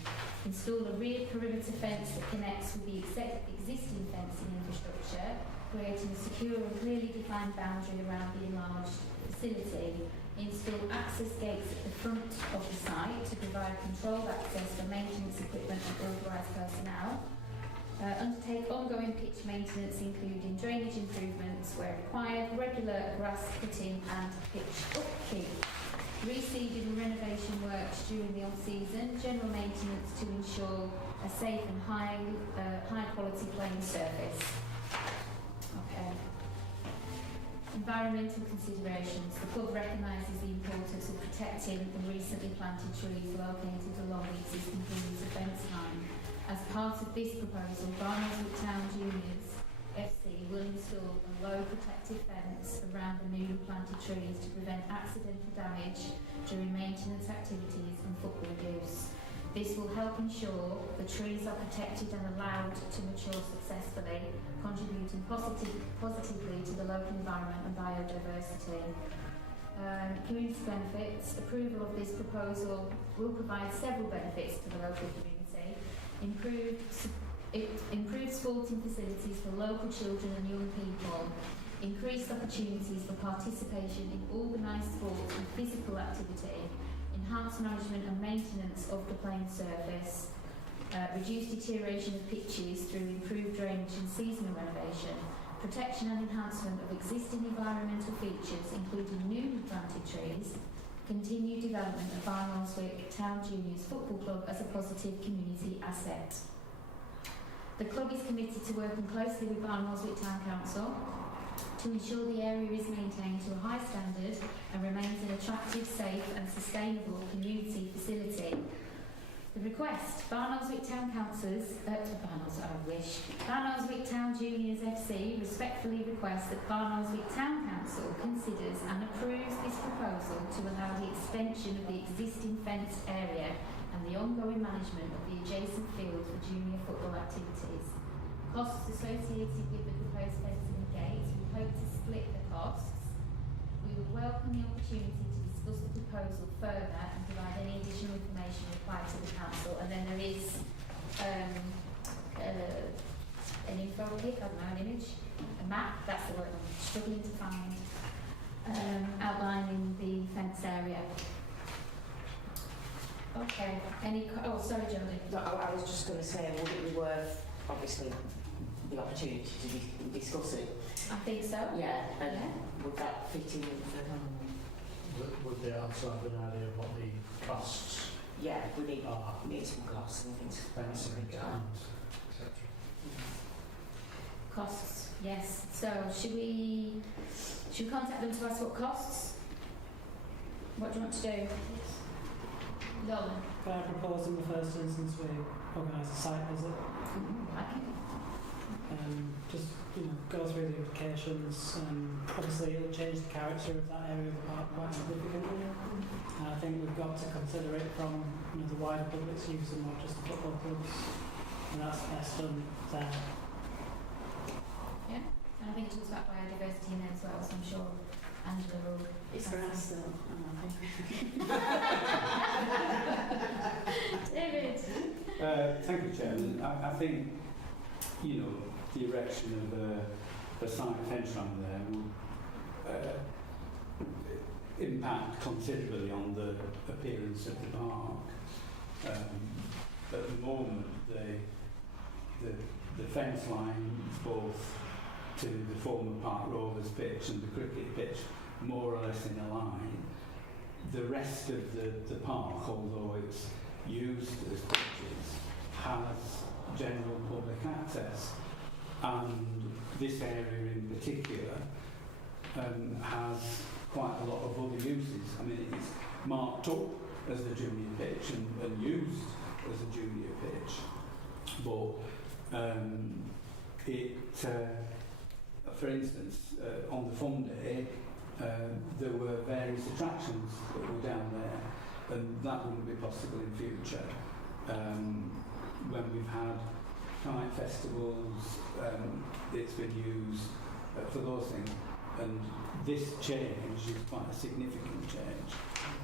Install a rear perimeter fence that connects with the existing fencing infrastructure, creating a secure and clearly defined boundary around the enlarged facility. Install access gates at the front of the site to provide controlled access for maintenance equipment and authorised personnel. Undertake ongoing pitch maintenance, including drainage improvements where required, regular grass cutting and pitch upkeep. Reseeding and renovation works during the off-season, general maintenance to ensure a safe and high quality playing surface. Okay. Environmental considerations. The club recognises the importance of protecting the recently planted trees located along the existing perimeter fence line. As part of this proposal, Barnoldswick Town Juniors FC will install a low protective fence around the newly planted trees to prevent accidental damage during maintenance activities and football use. This will help ensure the trees are protected and allowed to mature successfully, contributing positively to the local environment and biodiversity. Community benefits. Approval of this proposal will provide several benefits to the local community. Improved sporting facilities for local children and young people, increased opportunities for participation in organised sports and physical activity, enhanced management and maintenance of the playing surface, reduced deterioration of pitches through improved drainage and seasonal renovation, protection and enhancement of existing environmental features including newly planted trees, continued development of Barnoldswick Town Juniors Football Club as a positive community asset. The club is committed to working closely with Barnoldswick Town Council to ensure the area is maintained to a high standard and remains an attractive, safe and sustainable community facility. The request, Barnoldswick Town Barnoldswick Town Juniors FC respectfully requests that Barnoldswick Town Council considers and approves this proposal to allow the extension of the existing fenced area and the ongoing management of the adjacent field for junior football activities. Costs associated with the proposed fencing and gates, we hope to split the costs. We would welcome the opportunity to discuss the proposal further and provide any additional information required to the council. And then there is an info kit, I don't know, an image, a map, that's the word I'm struggling to find, outlining the fence area. Okay, sorry, Jodie. No, I was just going to say, would it be worth, obviously, the opportunity to discuss it? I think so. Yeah, and would that fit in with Would they also have an idea of what the costs yeah, we need are? some costs and things. Fencing and etc. Costs, yes. So should we contact them to ask what costs? What do you want to do? Lola? Can I propose in the first instance we organise a site visit? Okay. Just go through the implications. Obviously it'll change the character of that area of the park quite significantly. And I think we've got to consider it from the wider public's use and not just the football clubs. And that's best done there. Yeah, and I think it talks about biodiversity in there as well, so I'm sure Angela will. It's grass still. David. Thank you, Chairman. I think, the erection of a site fence around there would impact considerably on the appearance of the park. At the moment, the fence line, both to the former Park Rovers pitch and the cricket pitch, more or less in a line. The rest of the park, although it's used as pitches, has general public access, and this area in particular has quite a lot of other uses. I mean, it's marked up as a junior pitch and used as a junior pitch, but for instance, on the fun day, there were various attractions that were down there, and that wouldn't be possible in future. When we've had kite festivals, it's been used for those things. And this change is quite a significant change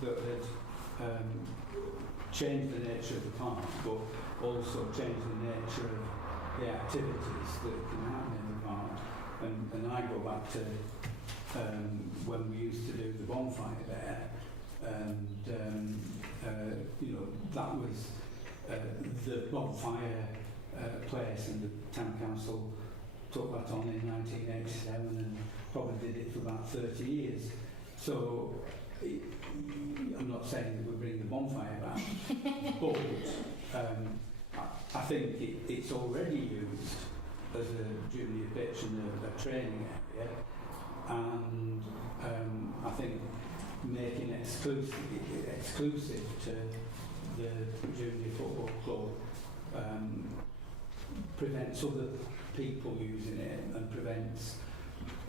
that had changed the nature of the park, but also changed the nature of the activities that can happen in the park. And I go back to when we used to do the bonfire there, and you know, that was the bonfire place, and the town council took that on in 1987 and probably did it for about 30 years. So I'm not saying that we bring the bonfire back, but I think it's already used as a junior pitch and a training area, and I think making it exclusive to the junior football club prevents other people using it and prevents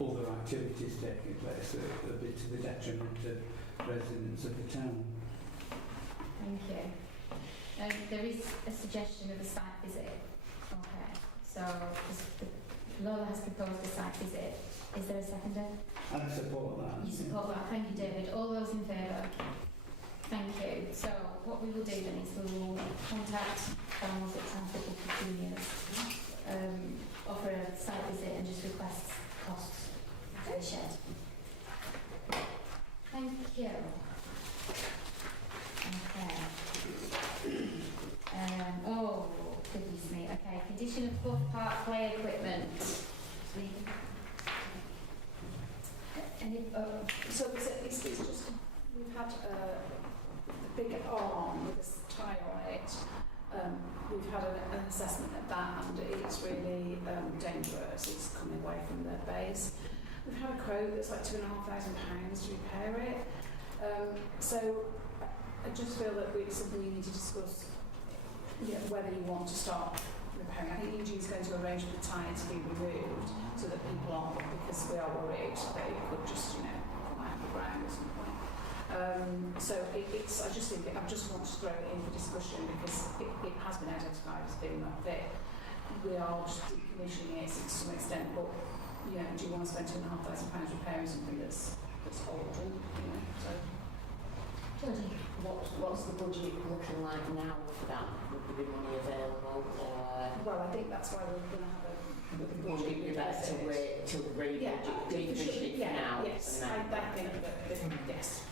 other activities taking place a bit to the detriment of residents of the town. Thank you. There is a suggestion of a site visit. Okay, so Lola has proposed a site visit. Is there a seconder? I support that. You support that. Thank you, David. All those in favour? Thank you. So what we will do then is we will contact Barnoldswick Town Football for juniors, offer a site visit and just request costs to the shed. Thank you. Okay. Oh, goodness me. Okay, condition of Clough Park play equipment. So it's just, we've had a big arm with this tyre on it. We've had an assessment of that, and it's really dangerous. It's coming away from the base. We've had a quote that's like £2,500 to repair it. So I just feel that it's something we need to discuss, whether you want to start repairing. I think Eugene's going to arrange for the tyre to be removed so that people aren't, because we are worried that it could just, come out of the ground at some point. So it's, I just want to throw it in for discussion because it has been identified as being not fit. We are just decommissioning it to some extent, but do you want to spend £2,500 repairing something that's old? So. Georgie. What's the budget looking like now for that? Would there be money available? Well, I think that's why we're going to have a would it be better to wait till the re-budget decommissioning for now? Yes, I think that, yes.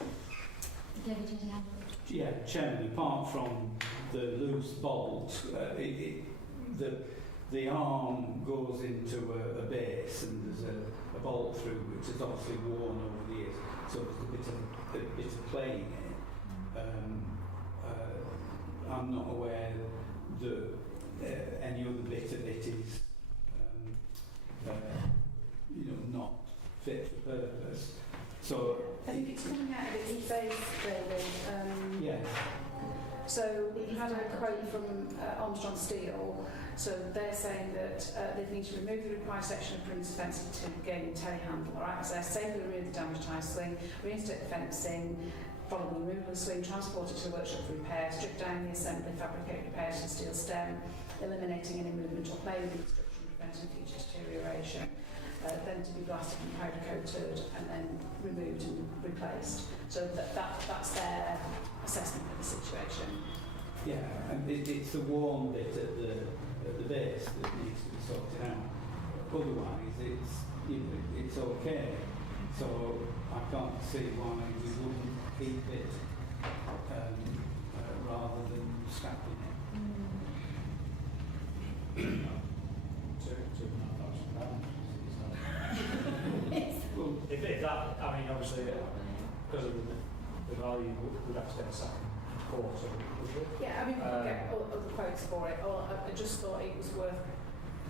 David, did you have Yeah, Chairman, apart from the loose bolt, the arm goes into a base and there's a bolt through which is obviously worn over the years, so there's a bit of playing in it. I'm not aware that any other bit of it is not fit for purpose. So I think it's coming out of its base, David. Yes. So we've had a quote from Armstrong Steel. So they're saying that they need to remove the required section of perimeter fencing to gain telehandle or access, safely remove the damaged tie swing, reinstate the fencing, follow the removal of the swing, transport it to the workshop for repair, strip down the assembly, fabricate repairs to the steel stem, eliminating any movement or play with the construction, preventing future deterioration. Then to be blasted and powder coated and then removed and replaced. So that's their assessment of the situation. Yeah, and it's the worn bit at the base that needs to be sorted out. Otherwise, it's okay. So I can't see why we wouldn't keep it rather than scrapping it. Well, if that, I mean, obviously, because of the value, we'd have to get a second quote. So yeah, I mean, we can get other quotes for it. Or I just thought it was worth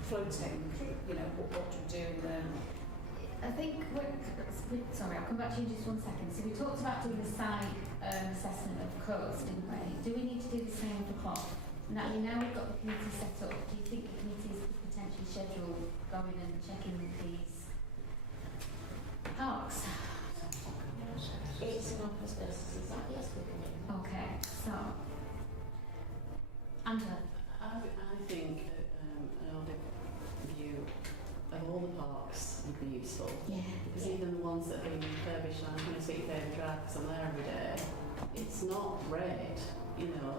floating, what to do in the... I think, sorry, I'll come back to you in just 1 second. So we talked about doing a site assessment of codes, didn't we? Do we need to do the same for Clough? Now we've got the committee set up. Do you think the committees could potentially schedule going and checking these parks? It's an office basis, is that? Yes, we can. Okay, so Angela. I think an audit view of all the parks would be useful. Yeah. Because even station on 26 David Drive because I'm there every day. It's not great, you know.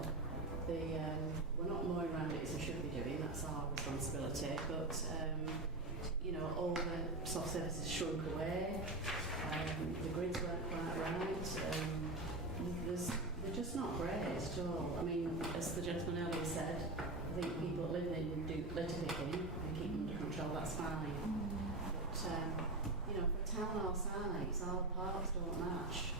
We're not mowing around it as we should be doing, that's our responsibility, but you know, all the soft surfaces shrunk away, the grids weren't quite right, they're just not great at all. I mean, as the gentleman earlier said, I think people that live in do litter picking and keep them under control, that's fine. But, you know, for a town our size, our parks don't match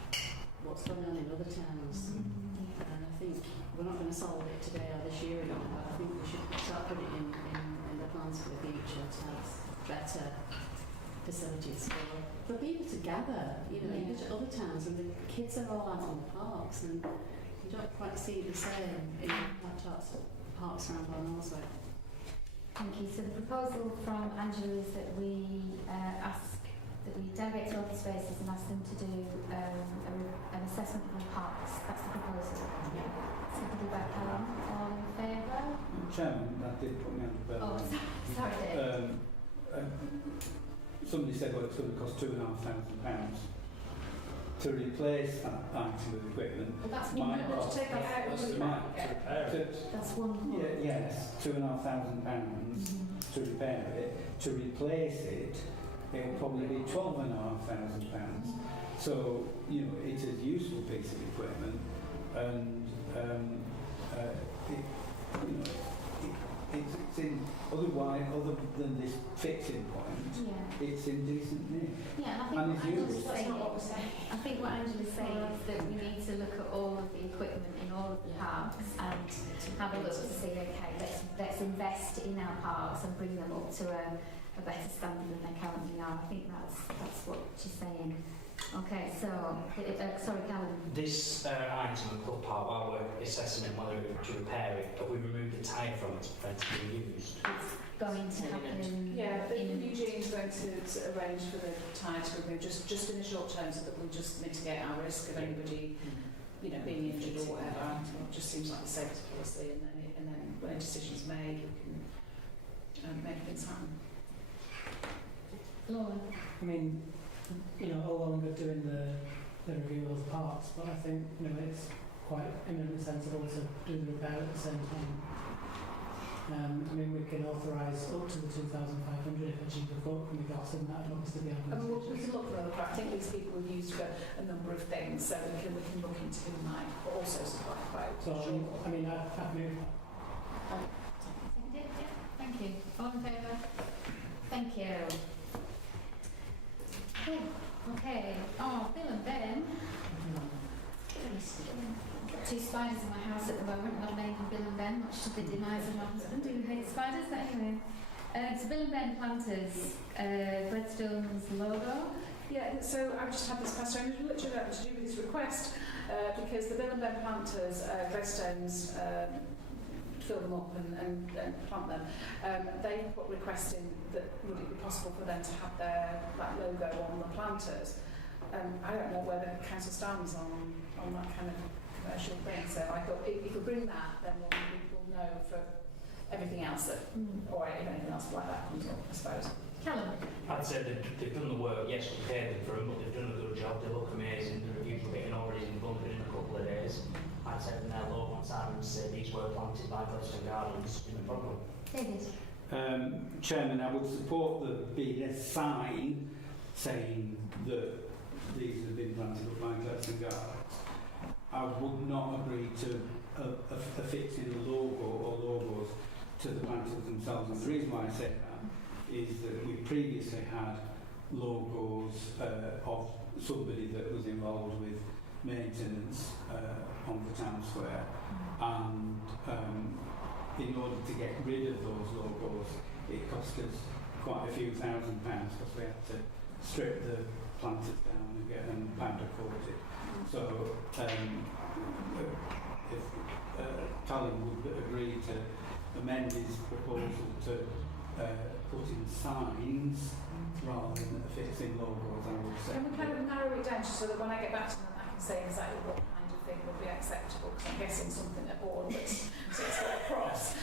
what's going on in other towns. And I think we're not going to solve it today or this year again, but I think we should start putting it in the plans for the future to have better facilities for people to gather. You know, you go to other towns and the kids are all out on the parks and you don't quite see the same in parks around Barnoldswick. Thank you. So the proposal from Angela is that we delegate to open spaces and ask them to do an assessment of the parks. That's the proposal. Seconded by Callum. All in favour? Chairman, that did put me on the Oh, sorry, Dave. Somebody said, well, it's going to cost £2,500 to replace that item of equipment. Well, that's Might one quote. cost- Take that out of the That's one quote. Yes, £2,500 to repair it. To replace it, it'll probably be £12,500. So, you know, it's a useful piece of equipment, and it's in otherwise, other than this fixing point, it's in decent nick. Yeah, and I think what Angela's saying is that we need to look at all of the equipment in all of the parks and have a look to see, okay, let's invest in our parks and bring them up to a better standard than they currently are. I think that's what she's saying. Okay, so, sorry, Callum. This item of Club Park, while we're assessing it whether to repair it, but we removed the tyre from it to prevent it being used. It's going to happen. Yeah, Eugene's going to arrange for the tyre to remove just in the short term so that we'll just mitigate our risk of anybody, you know, being injured or whatever. It just seems like the safety policy, and then when a decision's made, we can make things happen. Lauren. I mean, you know, all well and good doing the review of the parks, but I think, you know, it's quite eminently sensible to do the repair at the same time. I mean, we can authorise up to the 2,500 if a cheaper quote can be got, and that would obviously be our I mean, we can look for other quotes. I think these people have used for a number of things, so we can look into who might also supply quotes. So, I mean, I'd move that. Thank you. All in favour? Thank you. Okay. Oh, Bill and Ben. I've got 2 spiders in my house at the moment, and I've named them Bill and Ben, much to the demise of my husband who hates spiders, but anyway. So Bill and Ben Planters, Gladstone's logo. Yeah, so I've just had this passed around. Literally nothing to do with this request because the Bill and Ben Planters, Gladstone's fill them up and plant them. They put requests in that would it be possible for them to have their logo on the planters. I don't know where the council stands on that kind of commercial thing, so I thought if we bring that, then we'll know for everything else that, or if anything else like that comes up, I suppose. Callum. I'd say they've done the work, yes, we paid them for them, but they've done a good job, they look amazing, the reviews we're getting already in London in a couple of days. I'd say from their logo on side and say these were planted by Gladstone Gardens, no problem. David. Chairman, I would support there being a sign saying that these have been planted up by Gladstone Gardens. I would not agree to affixing a logo or logos to the planters themselves. And the reason why I say that is that we previously had logos of somebody that was involved with maintenance on the town square, and in order to get rid of those logos it cost us quite a few £1,000 because we had to strip the planters down and get them powder coated. So if Callum would agree to amend his proposal to put in signs rather than affixing logos, I would say. Can we kind of narrow it down just so that when I get back to them I can say exactly what kind of think would be acceptable, because I'm guessing something at board that's sort of across.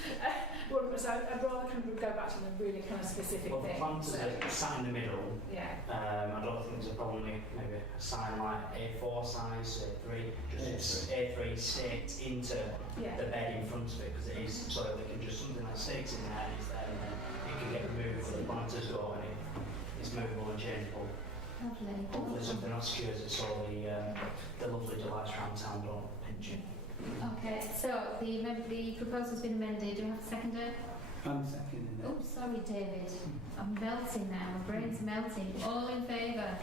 So I'd rather kind of go back to the really kind of specific Well, the things. planters are sat in the middle. Yeah. I don't think there's a problem with maybe a sign like A4 size, A3, just A3 staked into Yeah. the bed in front of it, because it is so they can just something like stakes in there and it's there, and then it can get removed where the planters go and it's movable and changeable. Lovely. Hopefully something else secures it so the lovely delights around town don't pinch it. Okay, so the proposal's been amended. Do you have a seconder? I'm seconding it. Oh, sorry, David. I'm melting now. My brain's melting. All in favour?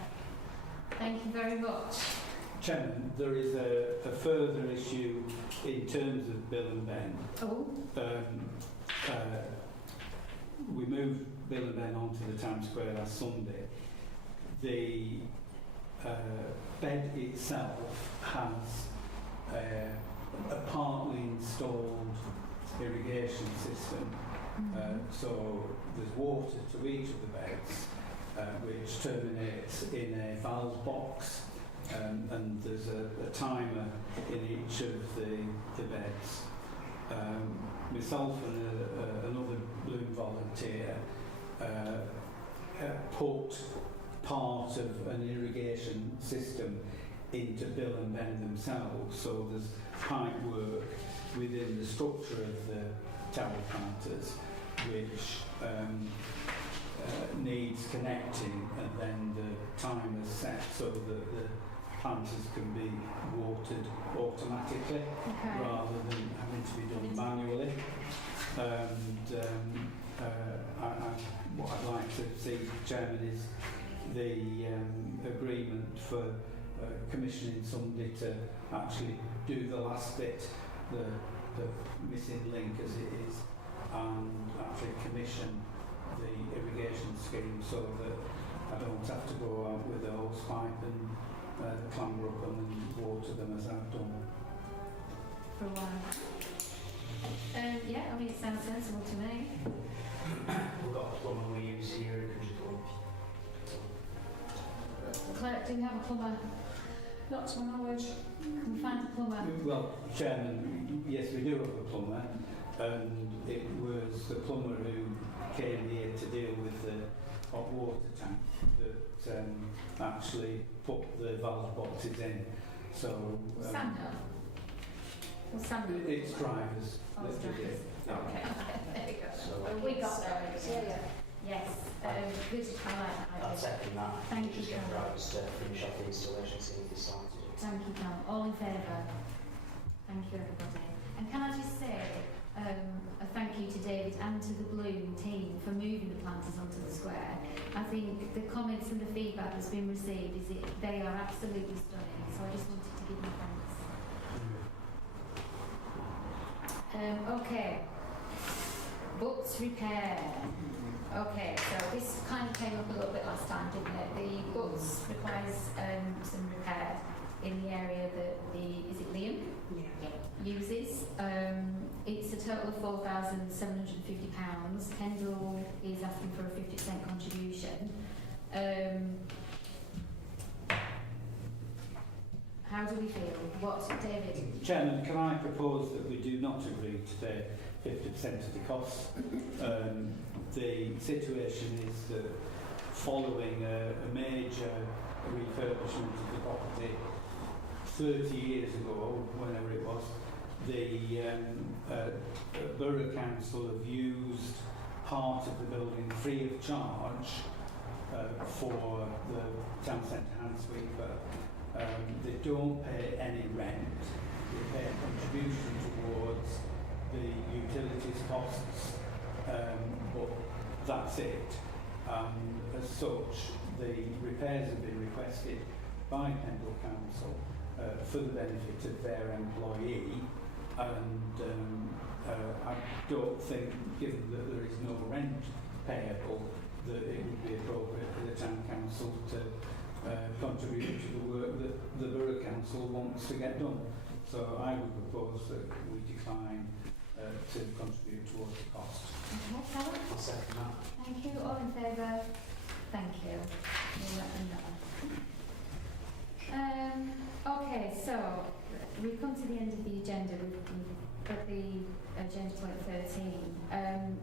Thank you very much. Chairman, there is a further issue in terms of Bill and Ben. Oh. We moved Bill and Ben onto the town square last Sunday. The bed itself has a partly installed irrigation system. So there's water to each of the beds, which terminates in a valve box, and there's a timer in each of the beds. Myself and another Bloom volunteer put part of an irrigation system into Bill and Ben themselves, so there's pipe work within the structure of the tower planters which needs connecting, and then the timer's set so that the planters can be watered automatically rather than having to be done manually. And what I'd like to see, Chairman, is the agreement for commissioning somebody to actually do the last bit, the missing link as it is, and actually commission the irrigation scheme so that I don't have to go out with a hose pipe and clamber up them and water them as I've done. For a while. Yeah, I mean, it sounds sensible to me. We've got a plumber we use here who can just go. Clerk, do we have a plumber? Not to my knowledge. Can we find a plumber? Well, Chairman, yes, we do have a plumber, and it was the plumber who came here to deal with the hot water tank that actually put the valve boxes in. So Samuel? Or Samuel? it's drivers. Oh, it's that did drivers. it. Yeah. Okay, there we go. So We got there. Yeah. Yes, good. I like that. I'll second that. Thank you, Just get Carol. drivers to finish off the installation, see if it's started. Thank you, Carol. All in favour? Thank you, everybody. And can I just say a thank you to David and to the Bloom team for moving the planters onto the square. I think the comments and the feedback that's been received they are absolutely stunning. So I just wanted to give them thanks. Okay. Books repair. Okay, so this kind of came up a little bit last time, didn't it? The books requires some repair in the area that is it Liam? Yeah. Uses. It's a total of £4,750. Kendall is asking for a 50% contribution. How do we feel? What, David? Chairman, can I propose that we do not agree to pay 50% of the costs? The situation is that following a major refurbishment of the property 30 years ago, whenever it was, the Borough Council have used part of the building free of charge for the town centre hand sweeper. They don't pay any rent, they pay a contribution towards the utilities costs, but that's it. As such, the repairs have been requested by Kendall Council for the benefit of their employee, and I don't think, given that there is no rent payable, that it would be appropriate for the Town Council to contribute to the work that the Borough Council wants to get done. So I would propose that we decline to contribute towards the cost. Okay, Helen? I'll second that. Thank you. All in favour? Thank you. We'll let them know. Okay, so we've come to the end of the agenda. We've got the agenda point 13.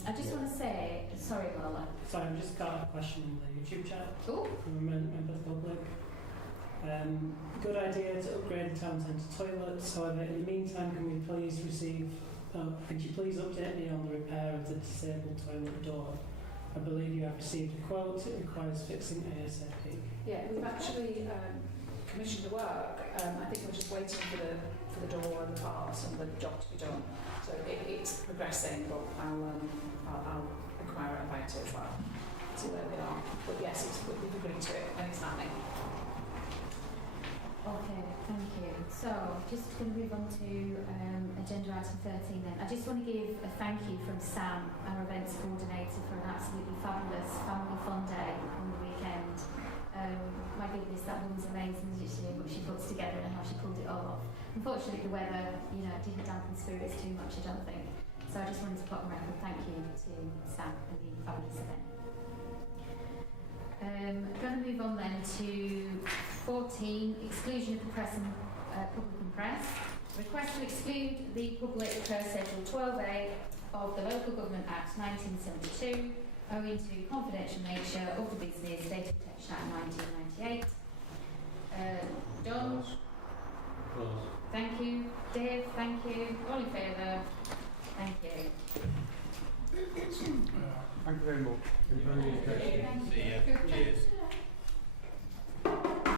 I just want to say, sorry, Lola. Sorry, I've just got a question on the YouTube chat Oh. from a member of the public. Good idea to upgrade the town centre toilets. However, in the meantime, can we please could you please update me on the repair of the disabled toilet door? I believe you have received a quote. It requires fixing ASAP. Yeah, we've actually commissioned the work. I think we're just waiting for the door and the parts and the job to be done. So it's progressing, but I'll inquire about it as well, see where we are. But yes, we've agreed to it and it's happening. Okay, thank you. So, just going to move on to agenda item 13 then. I just want to give a thank you from Sam, our events coordinator, for an absolutely fabulous family fun day on the weekend. My goodness, that woman's amazing, isn't she, what she puts together and how she pulled it all off. Unfortunately, the weather, didn't dampen spirits too much, I don't think. So I just wanted to put on record thank you to Sam for the fabulous event. Going to move on then to 14, exclusion of the press and public and press. Request to exclude the public per schedule 12A of the Local Government Act 1972 owing to confidential nature of the business Data Protection Act 1998. John? Close. Thank you. Dave, thank you. All in favour? Thank you. Thank you very much. It's very interesting. Thank you. See ya. Cheers.